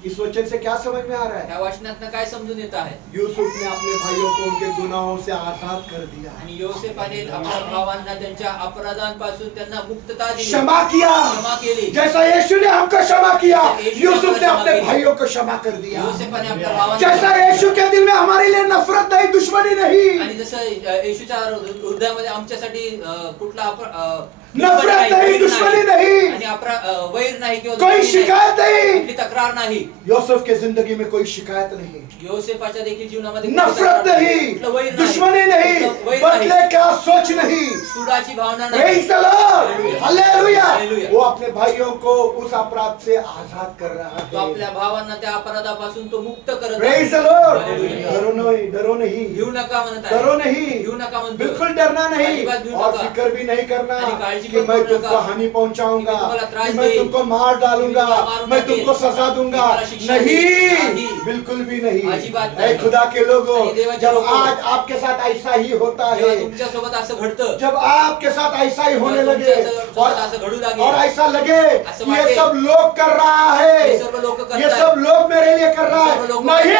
इस वचन से क्या समझ में आ रहा है? त्या वचनातनं काय समजून येत आहे? यूसुफ ने अपने भाइयों को उनके गुनाहों से आजाद कर दिया, आणि योसेफाने आपल्या भावांना त्यांच्या अपराधांपासून त्यांना मुक्तता दिली, क्षमा किया. क्षमा केली. जैसा यीशु ने हमको क्षमा किया, यूसुफ ने अपने भाइयों को क्षमा कर दिया. योसेफाने आपल्या भावांना, जैसा यीशु के दिल में हमारे लिए नफरत नहीं, दुश्मनी नहीं, आणि जसं येशूच्या हृदयामध्ये आमच्यासाठी कुठला नफरत नहीं, दुश्मनी नहीं, आणि वैर नाही किंवा कोई दुश्मनी शिकायत नाही, नहीं. कुठली तक्रार नाही. यूसुफ के जिंदगी में कोई शिकायत नहीं, योसेफाच्या देखील जीवनामध्ये कुठली नफरत तक्रार नहीं, कुठलं वैर नाही, दुश्मनी नहीं, कुठलं वैर बदले नाही, का सोच नहीं. सुडाची भावना नाही. Praise the Lord. Hallelujah. Hallelujah. वो अपने भाइयों को उस अपराध से आजाद कर रहा तो है. आपल्या भावांना त्या अपराधापासून तो मुक्त करत Praise the आहे. Lord. Hallelujah. डरो नहीं, डरो नहीं, भिऊ नका म्हणत आहे. डरो नहीं, भिऊ नका म्हणतो. बिल्कुल डरना नहीं, अजिबात भिऊ और नका. फिक्र भी नहीं करना आणि काळजी कि पण मैं करू तुमको नका. हानि पहुंचाऊंगा, कि मैं तुम्हाला त्रास कि मैं देईन. तुमको मार डालूंगा, कि मैं मारून मैं टाकेन. तुमको सजा दूंगा. कि मला शिक्षा नहीं, देईन. बिल्कुल भी नहीं. अजिबात ऐ नाही. खुदा के लोगों, आणि देवाचे जब लोकं, आज आपके साथ ऐसा ही होता जेव्हा है, तुमच्या सोबत असं घडतं, जब आपके साथ ऐसा ही होने जेव्हा लगे तुमच्या सोबत असं घडू लागेल, और ऐसा लगे असं कि ये वाटेल, सब लोग कर रहा है, हे सर्व लोक ये करतात, सब लोग मेरे लिए कर रहा ये सब है, लोग नहीं,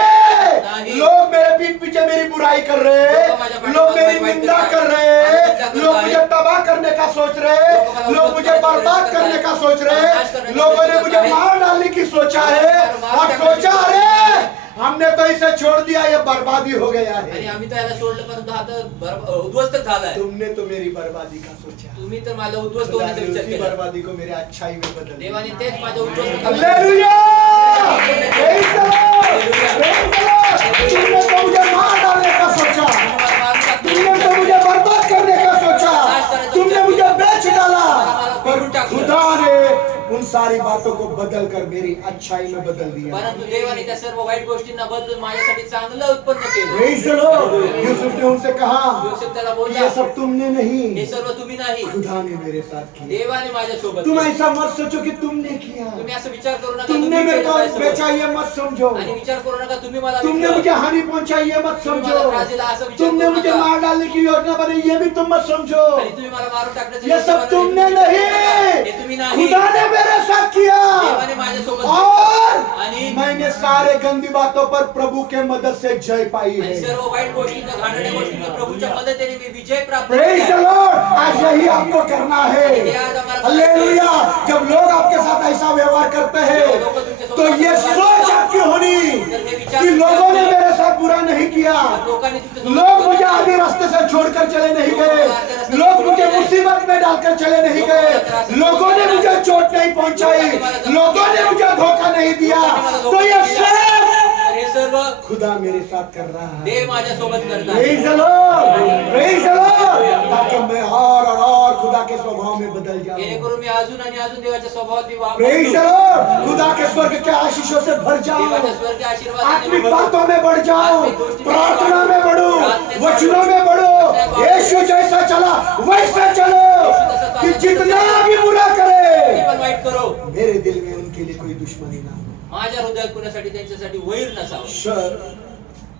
नहीं. लोग मेरे पीठ पीछे मेरी बुराई कर रहे लोग माझ्या हैं, पाठीमागे लोग मेरी वाईट निंदा करतात, कर रहे माझी हैं, निंदा करत लोग आहेत, मुझे तबाह करने का सोच रहे हैं, लोग मला लोग उद्धत मुझे करण्याचा बर्बाद प्रयत्न करने करत का आहेत, सोच रहे नाश हैं, करण्याचा लोगों ने प्रयत्न मुझे करत आहेत, मार डालने की सोचा है, मार और करण्याची सोचा सोच अरे आहे. हमने तो इसे छोड़ दिया, ये बर्बादी हो गया आणि है. आम्ही तर याला सोडलं परंतु आता उद्ध्वस्त झालाय. तुमने तो मेरी बर्बादी का सोचा, तुम्ही तर मला उद्ध्वस्त खुदा होण्याचा ने विचार उसी केला. बर्बादी को मेरे अच्छाई में बदल दिया. देवाने तेच माझ्या उद्ध्वस्त hallelujah! Praise the Lord! Praise the Lord! तुमने तो मुझे मार डालने का सोचा, तुमने तो मुझे बर्बाद करने का सोचा, तुमने मुझे बेच डाला, पर खुदा ने उन सारी बातों को बदल कर मेरी अच्छाई में बदल दिया. परंतु देवाने त्या सर्व वाईट गोष्टींना बदलून माझ्यासाठी चांगलं उत्पन्न केलं. Praise the Lord! यूसुफ ने उनसे कहा योसेफ त्याला कि बोलला, ये सब तुमने हे नहीं, सर्व तुम्ही नाही, खुदा ने मेरे साथ किया. देवाने माझ्या सोबत तुम केलं. ऐसा मत सोचो कि तुमने किया, तुम्ही असं विचार करू नका तुमने तुम्ही मेरे केलं को माझ्यासोबत. बेचा ये मत समझो, आणि विचार करू नका तुम्ही मला तुमने विकलं. मुझे हानि पहुंचाई ये मत तुम्ही समझो, मला त्रास दिला असं विचार तुमने करू मुझे नका. मार डालने की योजना बनाई ये भी तुम मत समझो. आणि तुम्ही मला मारून टाकण्याचं ये विचार सब करू तुमने नका. नहीं, हे तुम्ही नाही, खुदा ने मेरे साथ किया. देवाने माझ्यासोबत केलं. और आणि मैंने सारे गंदी बातों पर प्रभु के मदद से जय पाई आणि है. सर्व वाईट गोष्टींना घाणेरड्या गोष्टींना प्रभूच्या मदतीने मी विजय प्राप्त Praise the केला. Lord! आज यही आपको करना है. हालेलुया! जब लोग आपके साथ ऐसा व्यवहार करते हैं तो ये सोच आपकी होनी कि लोगों ने मेरे साथ बुरा नहीं किया, लोकांनी तुमच्या लोग मुझे आधे रास्ते से छोड़कर चले नहीं गए, लोग मुझे मुसीबत में डालकर चले नहीं गए, लोगों ने मुझे चोट नहीं पहुंचाई, लोगों ने मुझे धोखा नहीं दिया, तो ये सब हे सर्व खुदा मेरे साथ कर रहा है. देव माझ्या सोबत करतात. Praise the Lord! Praise the Lord! ताकि मैं और खुदा के स्वभाव में बदल जाऊं. जेणेकरून मी अजून आणि अजून देवाच्या स्वभावात मी Praise the Lord! खुदा के स्वर्ग के आशीषों से भर जाऊं, देवाच्या स्वर्गीय आशीर्वादाने मी आत्मिक भरतो. बातों में बढ़ जाऊं, प्रार्थना में बढ़ूं, वचनों में बढ़ो, यीशु जैसा चला वैसा चलो, कि जितना भी बुरा किती करे पण वाईट करो, मेरे दिल में उनके लिए कोई दुश्मनी ना हो. माझ्या हृदयात कुणासाठी त्यांच्यासाठी वैर नसावं. सर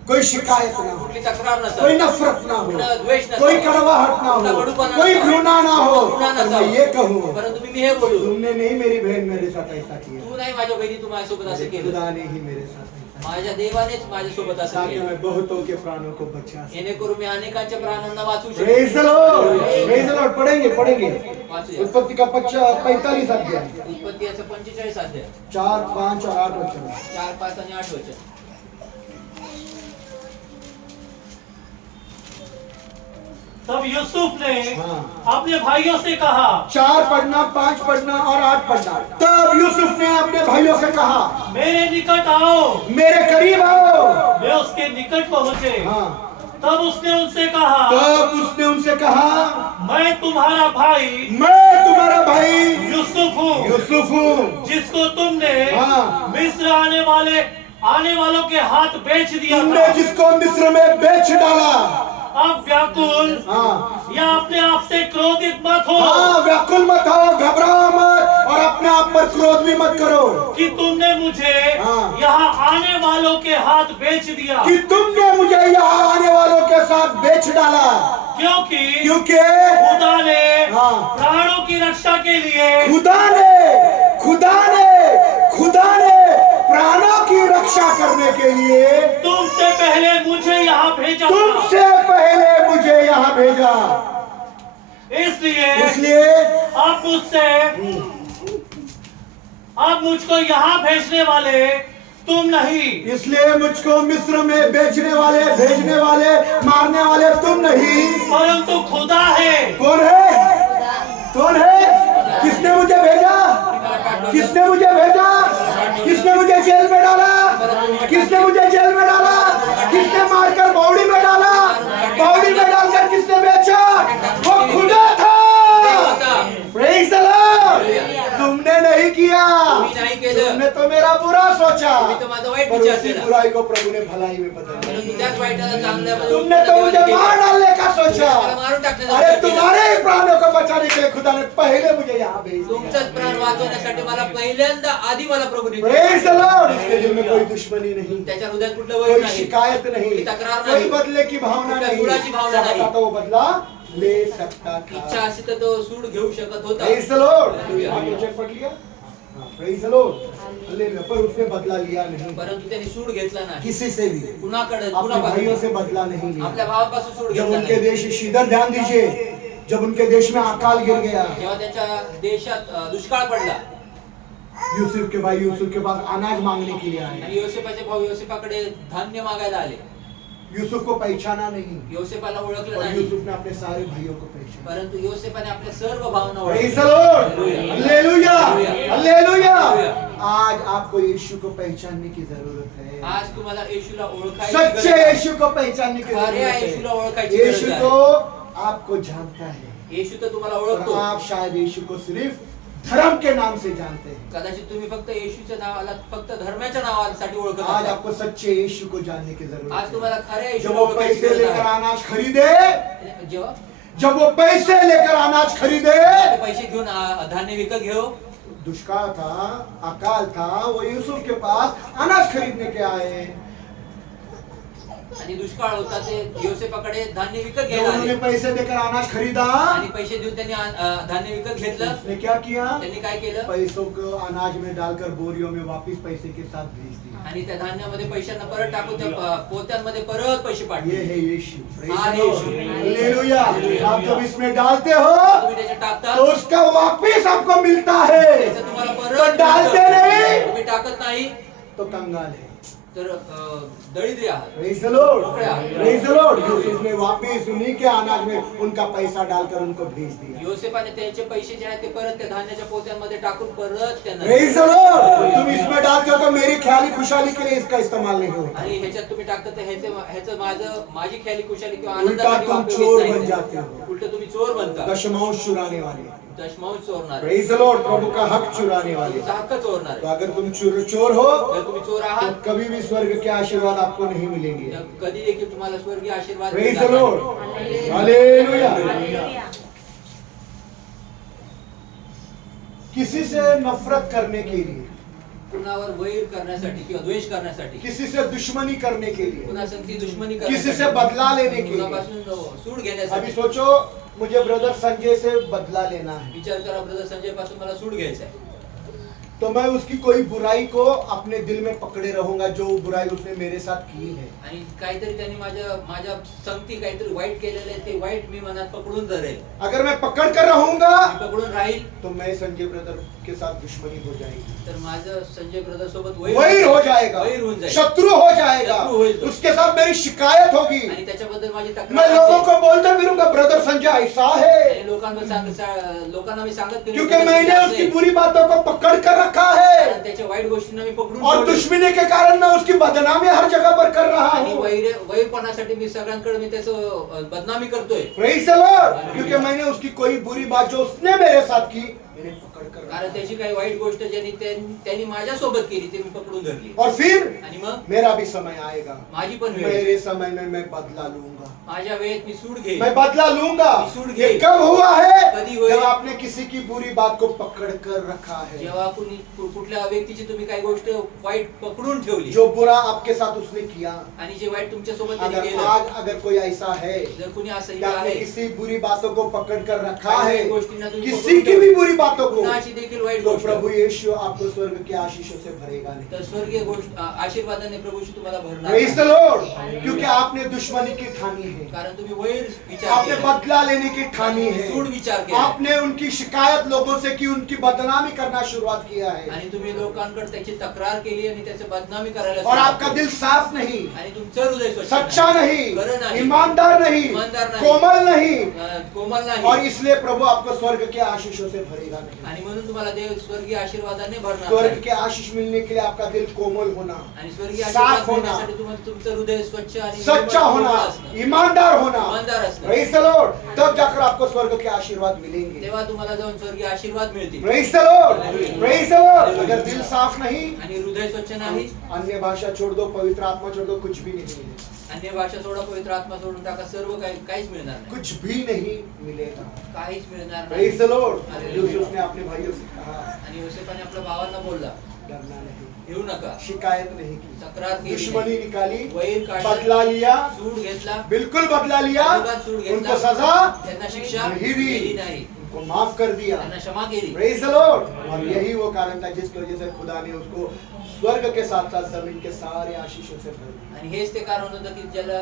कोई शिकायत ना हो, कुठली तक्रार कोई नसावी, नफरत ना कुठला हो, द्वेष नसावा, कोई कड़वाहट ना कुठला हो, कडूपणा कोई नसावा, घृणा ना हो। घृणा और नसावा. मैं ये कहूँ, परंतु मी हे बोलू, तुमने नहीं मेरी बहन मेरे साथ ऐसा किया, तू नाही माझ्या बहिणी तू माझ्यासोबत असं केलं, खुदा ने ही मेरे साथ ऐसा माझ्या देवानेच माझ्यासोबत किया, असं ताकि केलं, मैं बहुतों के प्राणों को बचा सकूं। जेणेकरून मी अनेकांच्या प्राणांना वाचू Praise the Lord, praise the Lord. पढ़ेंगे वाचूया. उत्पत्ति का 45 अध्याय, उत्पत्ती याचं 45 अध्याय 4, 5 और 8 वचन। 4, 5 आणि 8 वचन. तब यूसुफ ने हाँ। अपने भाइयों से कहा, 4 पढ़ना, 5 पढ़ना और 8 पढ़ना। तब यूसुफ ने अपने भाइयों से कहा, मेरे निकट आओ। मेरे करीब आओ। वे उसके निकट पहुंचे। हाँ। तब उसने उनसे कहा, तब उसने उनसे कहा, मैं तुम्हारा भाई मैं तुम्हारा भाई यूसुफ हूँ, यूसुफ हूँ, जिसको तुमने हाँ। मिस्र आने वालों के हाथ बेच दिया तुमने था। जिसको मिस्र में बेच डाला। अब व्याकुल हाँ। या अपने आप से क्रोधित मत हो हाँ, व्याकुल मत हो, घबराओ मत और अपने आप पर क्रोध भी मत करो कि तुमने मुझे हाँ। यहाँ आने वालों के हाथ बेच दिया, कि तुमने मुझे यहाँ आने वालों के साथ बेच डाला, क्योंकि क्योंकि खुदा ने हाँ। प्राणों की रक्षा के लिए खुदा ने प्राणों की रक्षा करने के लिए तुमसे पहले मुझे यहाँ भेजा था। तुमसे पहले मुझे यहाँ भेजा। इसलिए अब मुझको यहाँ भेजने वाले तुम नहीं, इसलिए मुझको मिस्र में बेचने वाले, भेजने वाले, मारने वाले तुम नहीं, परंतु खुदा है। कौन है? कौन है? किसने मुझे भेजा? किसने मुझे भेजा? किसने मुझे जेल में डाला? किसने मुझे जेल में डाला? किसने मारकर बावड़ी में डाला? बावड़ी में डालकर किसने बेचा? वो खुदा था। Praise the Lord. तुमने नहीं किया, तुमने तो मेरा बुरा सोचा, पर उसी बुराई को प्रभु ने भलाई में बदला। तुमने तो मुझे मार डालने का सोचा, अरे तुम्हारे ही प्राणों को बचाने के लिए खुदा ने पहले मुझे यहाँ भेज दिया। तुमचंच प्राण वाचवण्यासाठी मला पहिल्यांदा आधी मला प्रभूने Praise the Lord. उसके दिल में कोई दुश्मनी नहीं, त्याच्या हृदयात कुठलं कोई वैर नाही, शिकायत नहीं, कोई तक्रार कोई नहीं, बदले की भावना कोई नहीं, सुराची भावना नहीं। चाहता तो वो बदला ले सकता इच्छा था। अशी तर तो सूड घेऊ शकत होता, Praise the Lord. Hallelujah. आपने चेक पढ़ लिया? हाँ, Praise the Lord. Hallelujah. पर उसने बदला लिया नहीं, परंतु त्यांनी सूड घेतला नाही, किसी से भी कुणाकडे अपने भाइयों से बदला नहीं आपल्या लिया। भावापासून सूड जब घेतला उनके नाही. देश, इधर ध्यान दीजिए, जब उनके देश में अकाल गिर गया, जेव्हा त्याच्या देशात दुष्काळ पडला यूसुफ के भाई यूसुफ के पास अनाज मांगने के लिए आए। आणि योसेफाचे भाऊ योसेफाकडे धान्य मागायला आले. यूसुफ को पहचाना नहीं, योसेफाला ओळखलं और नाही, यूसुफ ने अपने सारे भाइयों को पहचाना। परंतु योसेफाने आपल्या सर्व भावना Praise the ओळखल्या. Lord. Hallelujah. Hallelujah. Hallelujah. आज आपको यीशु को पहचानने की जरूरत है। आज तुम्हाला येशूला ओळखायची सच्चे गरज आहे. यीशु को पहचानने की खऱ्या जरूरत येशूला है। ओळखायची गरज यीशु आहे. तो आपको जानता है, येशू तर तुम्हाला और ओळखतो, आप शायद यीशु को सिर्फ धर्म के नाम से जानते हैं। कदाचित तुम्ही फक्त येशूच्या नावाला फक्त धर्माच्या नावासाठी ओळखत आज असाल. आपको सच्चे यीशु को जानने की जरूरत आज है। तुम्हाला खऱ्या जब येशूला वो ओळखायची पैसे गरज लेकर आहे. अनाज खरीदे, जेव्हा जब वो पैसे लेकर अनाज खरीदे, ते पैसे घेऊन धान्य विकत घेऊ, दुष्काळ था, अकाल था, वो यूसुफ के पास अनाज खरीदने के आए। आणि दुष्काळ होता, ते योसेफाकडे धान्य विकत जब घ्यायला उन्होंने आले पैसे देकर अनाज खरीदा, आणि पैसे देऊन त्यांनी धान्य विकत घेतलं. उसने क्या किया? त्यांनी काय केलं? पैसों को अनाज में डालकर बोरियों में वापस पैसे के साथ भेज दिया। आणि त्या धान्यामध्ये पैशांना परत टाकून त्या पोत्यांमध्ये परत पैसे ये पाठवले. है यीशु। Praise हाँ, the Lord. यीशु। Hallelujah. आप जब इसमें डालते हो तुम्ही त्याच्यात टाकता, तो उसका वापस आपको मिलता है, त्याचं तुम्हाला तो परत डालते मिळतं. नहीं तुम्ही टाकत नाही तो कंगाल है। तर दरिद्री आहात. Praise the Lord. मोकळे आहात. Praise the Lord. यूसुफ ने वापस उन्हीं के अनाज में उनका पैसा डालकर उनको भेज दिया। योसेफाने त्यांचे पैसे जे आहेत ते परत त्या धान्याच्या पोत्यांमध्ये टाकून परत त्यांना Praise the Lord. तुम इसमें डालते हो तो मेरी ख्याली खुशहाली के लिए इसका इस्तेमाल नहीं होता। आणि ह्याच्यात तुम्ही टाकता तर ह्याचं माझी ख्याली खुशाली किंवा उलटा आनंदासाठी तुम वापर चोर होत बन नाही. जाते हो, उलट तुम्ही चोर बनता, दशमांश चुराने वाले। दशमांश चोरणार, Praise the Lord. प्रभु का हक चुराने वाले। तुमचा हक्क चोरणार. तो अगर तुम चोर हो जर तुम्ही चोर तो आहात कभी भी स्वर्ग के आशीर्वाद आपको नहीं मिलेंगे। तर कधी देखील तुम्हाला स्वर्गीय आशीर्वाद Praise मिळणार the नाही. Lord. Hallelujah. किसी से नफरत करने के लिए कुणावर वैर करण्यासाठी किंवा द्वेष करण्यासाठी, किसी से दुश्मनी करने के लिए, कुणासंगती दुश्मनी किसी से बदला लेने के लिए। कुणापासून सूड अभी घेण्यासाठी। सोचो मुझे ब्रदर संजय से बदला लेना है, विचार करा, ब्रदर संजय पासून मला सूड घ्यायचा आहे, तो मैं उसकी कोई बुराई को अपने दिल में पकड़े रहूंगा जो बुराई उसने मेरे साथ की है। आणि काहीतरी त्यांनी माझ्या संगती काहीतरी वाईट केलेलं आहे, ते वाईट मी मनात पकडून धरेल, अगर मैं पकड़ कर रहूंगा मी पकडून राहील, तो मैं संजय ब्रदर के साथ दुश्मनी हो जाएगी, तर माझं संजय ब्रदर सोबत वैर हो जाएगा, वैर होऊन जाईल, शत्रु हो जाएगा, शत्रु होईल तो। उसके साथ मेरी शिकायत होगी, आणि त्याच्याबद्दल माझी मैं तक्रार लोगों असेल। को बोलते फिरूंगा ब्रदर संजय ऐसा है, आणि लोकांना मी सांगत फिरेन, क्योंकि ब्रदर मैंने संजय उसकी असेल। बुरी बातों को पकड़ कर रखा है कारण त्याच्या वाईट गोष्टींना मी पकडून और ठेवलंय। दुश्मनी के कारण मैं उसकी बदनामी हर जगह पर कर रहा आणि हूँ। वैरपणासाठी मी सगळ्यांकडे मी त्याचं बदनामी करतोय, Praise the Lord, क्योंकि मैंने उसकी कोई बुरी बात जो उसने मेरे साथ की मैंने पकड़ कर रखा कारण त्याची काही वाईट गोष्ट ज्यांनी त्यांनी माझ्या सोबत केली ते मी पकडून धरली, और फिर आणि मग मेरा भी समय आएगा, माझी पण वेळ, मेरे समय में मैं बदला लूंगा, माझ्या वेळेत मी सूड घेईन, मैं बदला लूंगा। मी सूड ये घेईन। कब हुआ है? कधी होईल? जब आपने किसी की बुरी बात को पकड़ कर रखा है, जेव्हा कुठल्या व्यक्तीची तुम्ही काही गोष्ट वाईट पकडून ठेवली, जो बुरा आपके साथ उसने किया। आणि जे वाईट तुमच्या सोबत त्यांनी अगर केलं, आज अगर कोई ऐसा है जर कुणी असं कि आपने आहे, किसी बुरी बातों को पकड़ कर रखा काही है, गोष्टींना तुम्ही किसी पकडून की भी बुरी बातों को, कुणाची देखील वाईट तो गोष्ट, प्रभु यीशु आपको स्वर्ग के आशीषों से भरेगा नहीं। तर स्वर्गीय गोष्ट आशीर्वादाने प्रभूशी तुम्हाला भरणार Praise the नाही। Lord, क्योंकि आपने दुश्मनी की ठानी है, कारण तुम्ही वैर विचार आपने केला, बदला लेने की ठानी है, सूड विचार केला, आपने उनकी शिकायत लोगों से की, उनकी बदनामी करना शुरुआत किया है, आणि तुम्ही लोकांकडे त्याची तक्रार केली आणि त्याची बदनामी करायला और सुरुवात आपका केली. दिल साफ नहीं, आणि तुमचं हृदय स्वच्छ सच्चा नहीं, खरं नाही, ईमानदार नहीं, ईमानदार नहीं, कोमल नहीं, कोमल नाही, और इसलिए प्रभु आपको स्वर्ग के आशीषों से भरेगा नहीं। आणि म्हणून तुम्हाला देव स्वर्गीय आशीर्वादाने भरणार स्वर्ग नाही. के आशीष मिलने के लिए आपका दिल कोमल होना, आणि स्वर्गीय साफ आशीर्वाद होना, मिळण्यासाठी तुम्हाला तुमचं हृदय स्वच्छ आणि सच्चा निर्मळ होना, असणं, ईमानदार होना, ईमानदार असणं, Praise the Lord, तब जाकर आपको स्वर्ग के आशीर्वाद मिलेंगे। तेव्हा तुम्हाला जाऊन स्वर्गीय आशीर्वाद मिळतील. Praise the Lord, Praise the Lord। अगर दिल साफ नहीं, आणि हृदय स्वच्छ नाही, अन्य भाषा छोड़ दो, पवित्र आत्मा छोड़ दो, कुछ भी नहीं मिलेगा, अन्य भाषा सोडा, पवित्र आत्मा सोडून टाका, सर्व काहीच मिळणार नाही, कुछ भी नहीं मिलेगा। काहीच मिळणार Praise नाही. the Lord। यूसुफ ने अपने भाइयों से कहा, आणि योसेफाने आपल्या भावांना बोलला, डरना नहीं, येऊ नका, शिकायत नहीं की, तक्रार केली नाही, दुश्मनी निकाली, वैर काढला, बदला लिया, सूड घेतला, बिल्कुल बदला लिया, अजिबात सूड घेतला, उनको सजा त्यांना शिक्षा नहीं दिली दी, नाही, उनको माफ कर दिया। त्यांना क्षमा केली. Praise the Lord। और यही वो कारण था जिसकी वजह से खुदा ने उसको स्वर्ग के साथ साथ जमीन के सारे आशीषों से भर दिया। आणि हेच ते कारण होतं की ज्याला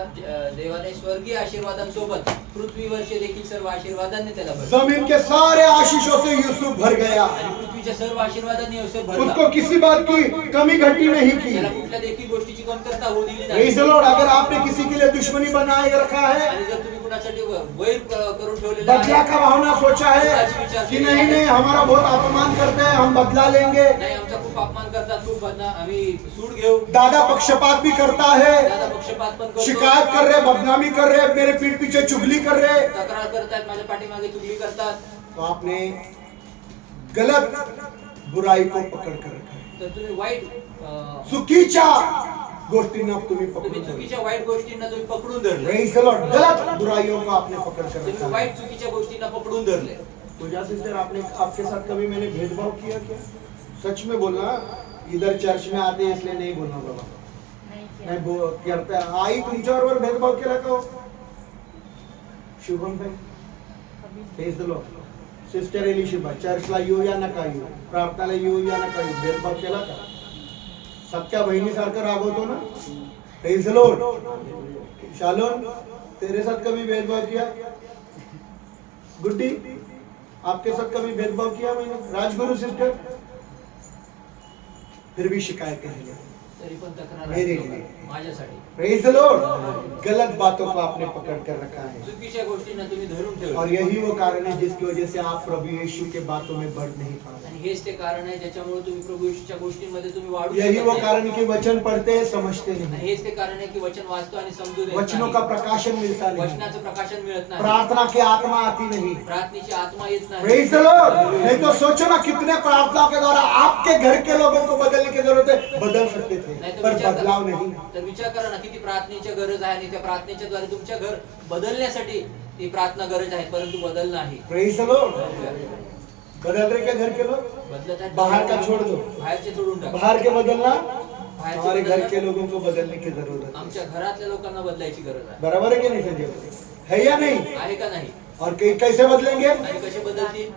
देवाने स्वर्गीय आशीर्वादांसोबत पृथ्वीवरचे देखील सर्व आशीर्वादांनी त्याला भरले. जमीन के सारे आशीषों से यूसुफ भर गया, आणि पृथ्वीच्या सर्व आशीर्वादांनी योसेफ भरला. उसको किसी बात की कमी घटी नहीं की। त्याला कुठल्या देखील गोष्टीची कमतरता होऊ दिली Praise the नाही. Lord। अगर आपने किसी के लिए दुश्मनी बनाए रखा है, आणि जर तुम्ही कुणासाठी वैर करून ठेवलेला बदला आहे, का भावना सोचा है कि नहीं नहीं हमारा बहुत अपमान करते हैं, हम बदला लेंगे, नाही आमचा खूप अपमान करतात, खूप आम्ही सूड घेऊ, दादा पक्षपात भी करता है, दादा पक्षपात पण करतो, शिकायत कर रहे, बदनामी कर रहे, मेरे पीठ पीछे चुगली कर रहे, तक्रार करतात, माझ्या पाठीमागे चुगली करतात, तो आपने गलत बुराई को पकड़ कर रखा है। तर तुम्ही वाईट चुकीच्या गोष्टींना तुम्ही तुम्ही पकडून धरले। चुकीच्या वाईट गोष्टींना तुम्ही पकडून धरले, Praise the Lord। गलत बुराइयों को आपने पकड़ कर तुम्ही रखा है। वाईट चुकीच्या गोष्टींना पकडून धरले. पूजा सिस्टर आपने आपके साथ कभी मैंने भेदभाव किया क्या? सच में बोलना, इधर चर्च में आते हैं इसलिए नहीं बोलना बाबा, नहीं करता आई तुमच्याबरोबर भेदभाव केला का हो? शुभम भाई, Praise the Lord। Sister Elisheba चर्चला येऊ या नका येऊ, प्रार्थनाला येऊ या नका येऊ, भेदभाव केला का? सख्या बहिणीसारखं रागवतो ना? Praise the Lord। शालोन तेरे साथ कभी भेदभाव किया? गुड्डी आपके साथ कभी भेदभाव किया मैंने? राजगुरु सिस्टर फिर भी शिकायत है, तरी पण तक्रार मेरे आहे लिए। माझ्यासाठी. Praise the Lord। गलत बातों को आपने पकड़ कर रखा है, चुकीच्या गोष्टींना तुम्ही धरून और ठेवले. यही वो कारण है जिसकी वजह से आप प्रभु यीशु के बातों में बढ़ नहीं पा रहे। आणि हेच ते कारण आहे ज्याच्यामुळे तुम्ही प्रभू येशूच्या गोष्टींमध्ये तुम्ही वाढू यही शकत वो नाही. कारण है कि वचन पढ़ते हैं समझते आणि नहीं, हेच ते कारण आहे की वचन वाचतो आणि समजून येत वचनों नाही. का प्रकाशन मिलता नहीं, वचनाचं प्रकाशन मिळत नाही, प्रार्थना की आत्मा आती नहीं। प्रार्थनेची आत्मा येत नाही. Praise the Lord। नहीं तो सोचो ना कितने प्रार्थना के द्वारा आपके घर के लोगों को बदलने की जरूरत है, बदल सकते थे, नाही तर पर विचार बदलाव करा, नहीं। तर विचार करा ना किती प्रार्थनेची गरज आहे आणि त्या प्रार्थनेच्या द्वारे तुमच्या घर बदलण्यासाठी ती प्रार्थना गरज आहे, परंतु बदल नाही. Praise the Lord। बदल रहे क्या घर के लोग? बदलत आहेत. बाहर का छोड़ दो, बाहेरचे सोडून टाक. बाहर के बदलना बाहेरचे हमारे घर बदलणं के लोगों को बदलने की जरूरत है। आमच्या घरातल्या लोकांना बदलायची गरज आहे. बराबर है कि नहीं संजय भाई? है या नहीं? आहे का नाही? और कैसे बदलेंगे? आणि कसे बदलतील?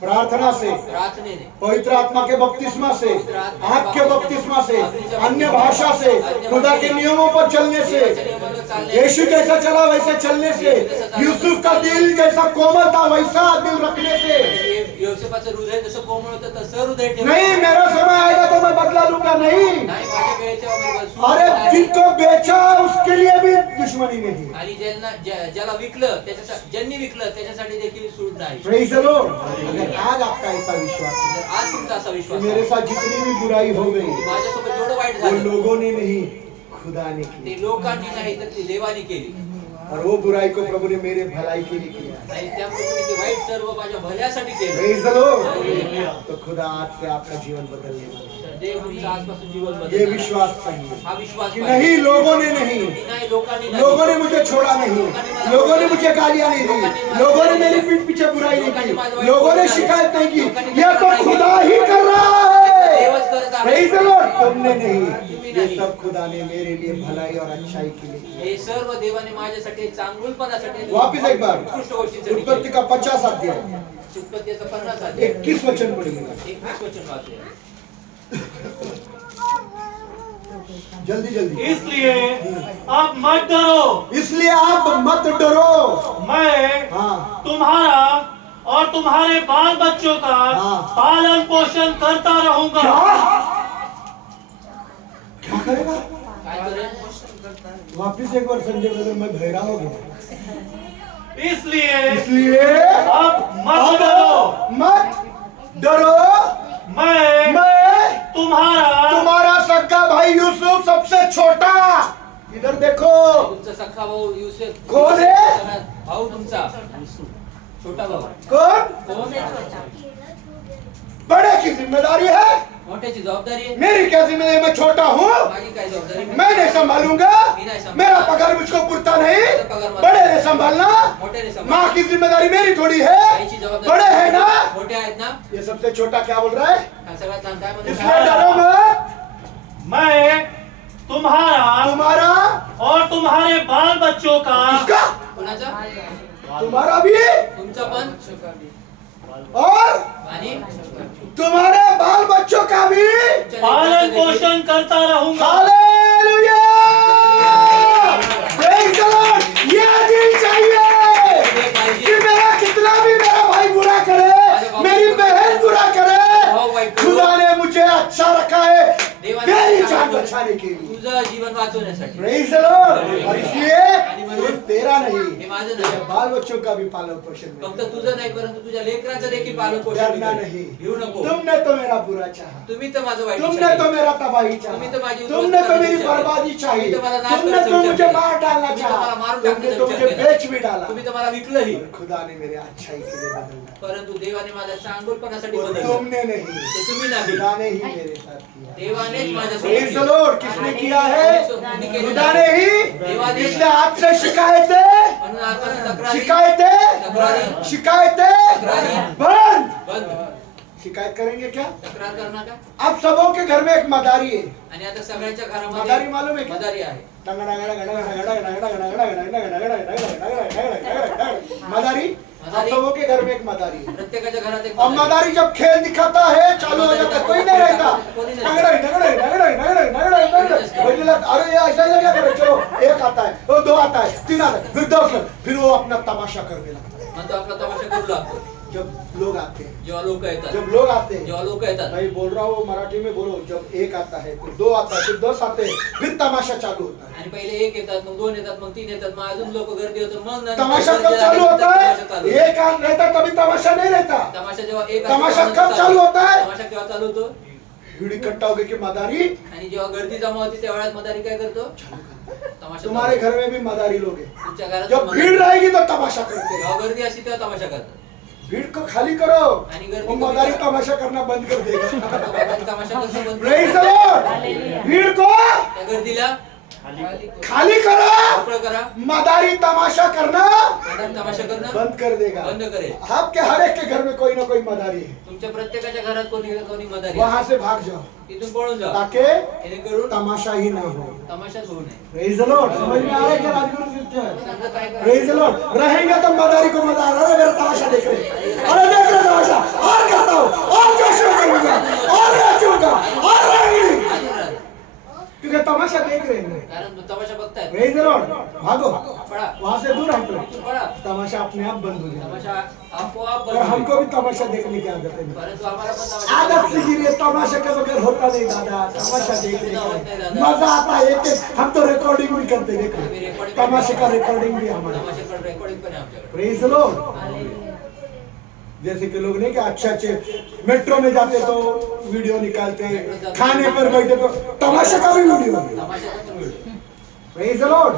प्रार्थना से, प्रार्थनेने, पवित्र आत्मा के बपतिस्मा से, आग के बपतिस्मा से, अन्य भाषा से, खुदा के नियमों पर चलने से, यीशु जैसा चला वैसे चलने से, यूसुफ का दिल जैसा कोमल था वैसा दिल रखने से। योसेफाचं हृदय जसं कोमल होतं तसं हृदय ठेवा. नहीं, मेरा समय आएगा तो मैं बदला लूंगा नहीं। नाही, माझ्या वेळेत तेव्हा मी बदलून अरे जाणार. जिनको बेचा उसके लिए भी दुश्मनी नहीं। आणि ज्याला विकलं त्याच्यासाठी, ज्यांनी विकलं त्याच्यासाठी देखील सूट नाही. Praise the Lord. अगर आज आपका ऐसा विश्वास है जर आज तुमचा असा कि विश्वास मेरे आहे साथ जितनी भी बुराई हो गई की माझ्यासोबत जेवढं वाईट वो झालं लोगों ने नहीं, खुदा ने की। ते लोकांनी नाही तर ती देवाने केली. और वो बुराई को प्रभु ने मेरे भलाई के लिए किया। आणि त्यामुळे तुम्ही ते वाईट सर्व माझ्या भल्यासाठी केलं. Praise the Lord. तो खुदा आज से आपका जीवन बदलने वाला है। तर देव तुमचं आजपासून जीवन ये बदलणार. विश्वास चाहिए हा विश्वास कि पाहिजे. नहीं, लोगों ने नहीं, नाही, लोकांनी नाही. लोगों ने मुझे छोड़ा नहीं, लोगों ने मुझे गालियां नहीं दी, लोगों ने मेरी पीठ पीछे बुराई नहीं की, लोगों ने शिकायत नहीं की, यह तो खुदा ही कर रहा है। देवच करत आहे. Praise the Lord. तुमने नहीं, ये सब खुदा ने मेरे लिए भलाई और अच्छाई के लिए किया। हे सर्व देवाने माझ्यासाठी चांगुलपणासाठी, वापिस एक बार उत्कृष्ट गोष्टींसाठी उत्पत्ति केलं. का 50 अध्याय उत्पत्तीचा 50 अध्याय 21 वचन पढ़िएगा, 21 वचन वाचूया. जल्दी जल्दी। इसलिए अब मत डरो, इसलिए आप मत डरो, मैं हाँ, तुम्हारा और तुम्हारे बाल बच्चों का हाँ। पालन पोषण करता रहूंगा। क्या करेगा? काय करेल? वापिस एक बार संजय ब्रदर, मैं बहरा हो गया। इसलिए अब मत डरो, मैं तुम्हारा सगा भाई यूसुफ सबसे छोटा, इधर देखो, तुमचा सख्खा भाऊ युसेफ कोण आहे? सगळ्यात भाऊ तुमचा छोटा भाऊ कौन? कोण? बड़े की जिम्मेदारी है, मोठ्याची जबाबदारी आहे. मेरी क्या जिम्मेदारी? मैं छोटा हूँ, माझी काय जबाबदारी? मैं नहीं संभालूंगा, मेरा पगार मुझको पुरता नहीं, बड़े ने संभालना, मोठ्याने सांभाळ. माँ की जिम्मेदारी मेरी थोड़ी है, आईची जबाबदारी बड़े है ना। मोठे आहेत ना. ये सबसे छोटा क्या बोल रहा है? हा सगळ्यात लहान काय म्हणतो? इसलिए डरो मत, मैं तुम्हारा तुम्हारा और तुम्हारे बाल बच्चों का किसका? कोणाचा? तुम्हारा भी तुमचा पण और आणि तुम्हारे बाल बच्चों का भी पालन पोषण करता रहूंगा। Hallelujah, praise the Lord. ये दिल चाहिए कि मेरा कितना भी मेरा भाई बुरा करे, मेरी बहन बुरा करे, खुदा ने मुझे अच्छा रखा है तेरी जान बचाने के लिए। तुझं जीवन वाचवण्यासाठी. Praise the Lord. और इसलिए सिर्फ तेरा हे नहीं, माझं तेरे नाही, बाल बच्चों का भी पालन पोषण फक्त में तुझं नाही परंतु तुझ्या लेकरांचं देखील पालन पोषण डरना मी करेन. नहीं। भिवू नको. तुमने तो मेरा बुरा चाहा, तुम्ही तर माझं वाईट तुमने इच्छा तो केली. मेरा तबाही तुम्ही चाहा, तर माझी तुमने तो मेरी विचार केली. बर्बादी चाही, तुम्ही तर मला नाश तुमने करायचा तो विचार मुझे केला. मार डालना तुम्ही तर मला चाहा, मारून तुमने टाकण्याचा तो विचार मुझे केला. बेच भी डाला, तुम्ही तर मला विकलंही, खुदा ने मेरे अच्छाई के लिए बदला, परंतु देवाने माझ्या चांगुलपणासाठी और बदललं. तुमने नहीं, ते तुम्ही नाही, खुदा ने ही मेरे साथ किया। देवानेच माझ्यासोबत प्रेज़ द केलं. लॉर्ड। किसने किया है? तुम्ही केलं खुदा नाही. ने ही। देवाने. इसलिए आपसे शिकायतें म्हणून आपण तक्रारी शिकायतें शिकायतें बंद। बंद. शिकायत करेंगे क्या? तक्रार करणार का? अब सबों के घर में एक मदारी है। आणि आता सगळ्यांच्या मदारी मालूम है घरामध्ये क्या? मदारी आहे. मदारी, आप सबों के घर में एक मदारी है। प्रत्येकाच्या घरात एक अब मदारी. मदारी जब खेल दिखाता है, चालू हो जाता है, कोई नहीं रहता। अरे ये ऐसा क्या करे, चलो एक आता है, वो दो आता है, तीन आता है, फिर 10 लोग, फिर वो अपना तमाशा करने लगता है। मग तो आपला तमाशा करू लागतो. जब लोग आते हैं, जेव्हा लोक येतात, जब लोग आते हैं, जेव्हा लोक येतात, भाई बोल रहा हूँ मराठी में बोलो, जब एक आता है, फिर दो आता है, फिर 10 आते हैं, फिर तमाशा चालू होता है। आणि पहिले एक येतात, मग दोन येतात, मग तीन येतात, मग अजून लोक गर्दी होतात, मग नंतर तमाशा गर्दी कब चालू होता तमाशा है? चालू होतो. एक आदमी रहता तभी तमाशा नहीं रहता। तमाशा जेव्हा एक तमाशा असतो, कब चालू होता है? तमाशा केव्हा चालू होतो? भीड़ इकट्ठा हो गई कि मदारी आणि जेव्हा गर्दी जमा होती त्यावेळेस मदारी काय करतो? तमाशा तुम्हारे चालू. घर में भी मदारी लोग हैं। तुमच्या घरात जब मदारी. भीड़ रहेगी तो तमाशा करते हैं। जेव्हा गर्दी असते तेव्हा तमाशा करतात. भीड़ को खाली करो, आणि गर्दी वो कमी मदारी करा. तमाशा करना बंद कर देगा। मदारी तमाशा कसं बंद Praise the Lord। भीड़ को त्या गर्दीला खाली करो, मोकळं करा. मदारी तमाशा करना आता तमाशा करणं बंद कर देगा। बंद करेल. आपके हर एक के घर में कोई ना कोई मदारी है, तुमच्या प्रत्येकाच्या घरात कोणी ना कोणी मदारी आहे. वहां से भाग जाओ इथून पळून जा ताकि जेणेकरून तमाशा ही ना हो। तमाशाच होऊ नये. प्रेज द लॉर्ड, समझ में आ रहा है क्या राजगुरु सिस्टर? समजा काय करा. Praise the Lord. रहेंगे तो मदारी को मदार, अरे मेरा तमाशा देख रहे, अरे देख रहे तमाशा, और करता हूँ, और जोश में करूंगा, और नाचूंगा, और रहेंगे, आधी राहा. क्योंकि तमाशा देख रहे हैं। कारण तमाशा बघताय. Praise the Lord. भागो, पळा. वहां से दूर हटो, इथून पळा. तमाशा अपने आप बंद हो जाएगा। तमाशा आपोआप और बंद हमको होईल. भी तमाशा देखने की आदत है, परंतु आम्हाला पण तमाशा आदत बघायची. सी गिरी है, तमाशा के बगैर होता नहीं दादा, तमाशा देखने का मजा आता है। एक हम तो रिकॉर्डिंग भी करते, देखो तमाशे का रिकॉर्डिंग भी हमारा। तमाशाकडे रेकॉर्डिंग पण आहे आमच्याकडे. Praise the Lord. जैसे कि लोग नहीं कि अच्छे अच्छे मेट्रो में जाते तो वीडियो निकालते हैं, खाने पर बैठे तो तमाशा का भी वीडियो। तमाशाचा पण व्हिडिओ. Praise the Lord.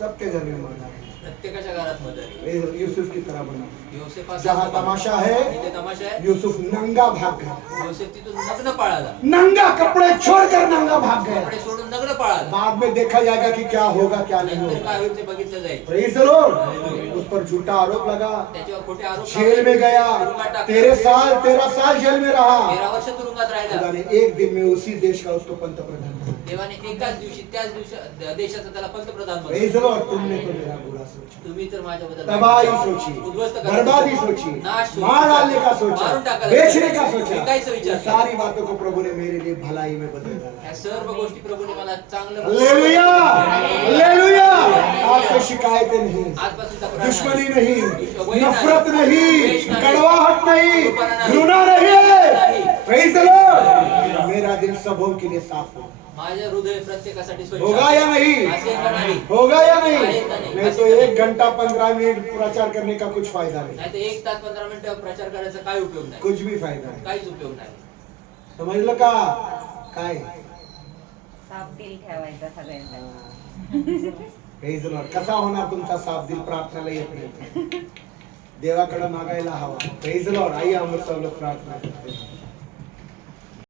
सबके घर में मजा है। प्रत्येकाच्या घरात मदारी. प्रेज यूसुफ की तरह बना, योसेफ जहाँ तमाशा है तिथे तमाशा आहे. यूसुफ नंगा भाग गया, योसेफ तिथून नग्न पळाला. नंगा कपड़े छोड़कर नंगा भाग गया। कपडे सोडून नग्न पळाला. बाद में देखा जाएगा कि क्या होगा क्या नहीं नंतर होगा। काय होईल ते बघितलं जाईल. Praise the lord. उस पर झूठा आरोप लगा, त्याच्यावर खोटे आरोप जेल में गया, तुरुंगात टाकले. 13 साल जेल में रहा। 13 वर्ष तुरुंगात खुदा राहिला. ने एक दिन में उसी देश का उसको पंतप्रधान बनाया। देवाने एकाच दिवशी त्याच दिवशी देशाचा त्याला पंतप्रधान बनवलं. Praise the Lord. तुमने तो मेरा बुरा सोचा, तुम्ही तर माझ्याबद्दल तबाही सोची, उद्ध्वस्त करायचं बर्बादी विचार. सोची, नाश सोची. मार डालने का सोचा, मारून टाकायला बेचने विचार. का सोचा। विकायचं विचार. सारी बातों को प्रभु ने मेरे लिए भलाई में बदल डाला। या सर्व गोष्टी प्रभूने मला चांगलं हालेलुया, हालेलुया। आपको शिकायतें नहीं, आजपासून तक्रार दुश्मनी नाही. नहीं, नफरत नहीं, कड़वाहट नहीं, घृणा नहीं। Praise the Lord. मेरा दिल सबों के लिए साफ हो। माझे हृदय प्रत्येकासाठी स्वच्छ होगा या नहीं? असेल का नाही? होगा या नहीं? आहे का नाही? नहीं तो 1 घंटा 15 मिनट प्रचार करने का कुछ फायदा नहीं, नाही तर 1 तास 15 मिनिटं प्रचार करायचा काय उपयोग नाही. कुछ भी फायदा नहीं। काहीच उपयोग नाही. समजलं का काय? साफ दिल ठेवायचा सगळ्यांचा. Praise the Lord. कसा होणार तुमचा साफ दिल प्रार्थनाला येत नाही? देवाकडे मागायला हवा। Praise the Lord. आइए हम सब लोग प्रार्थना करते हैं।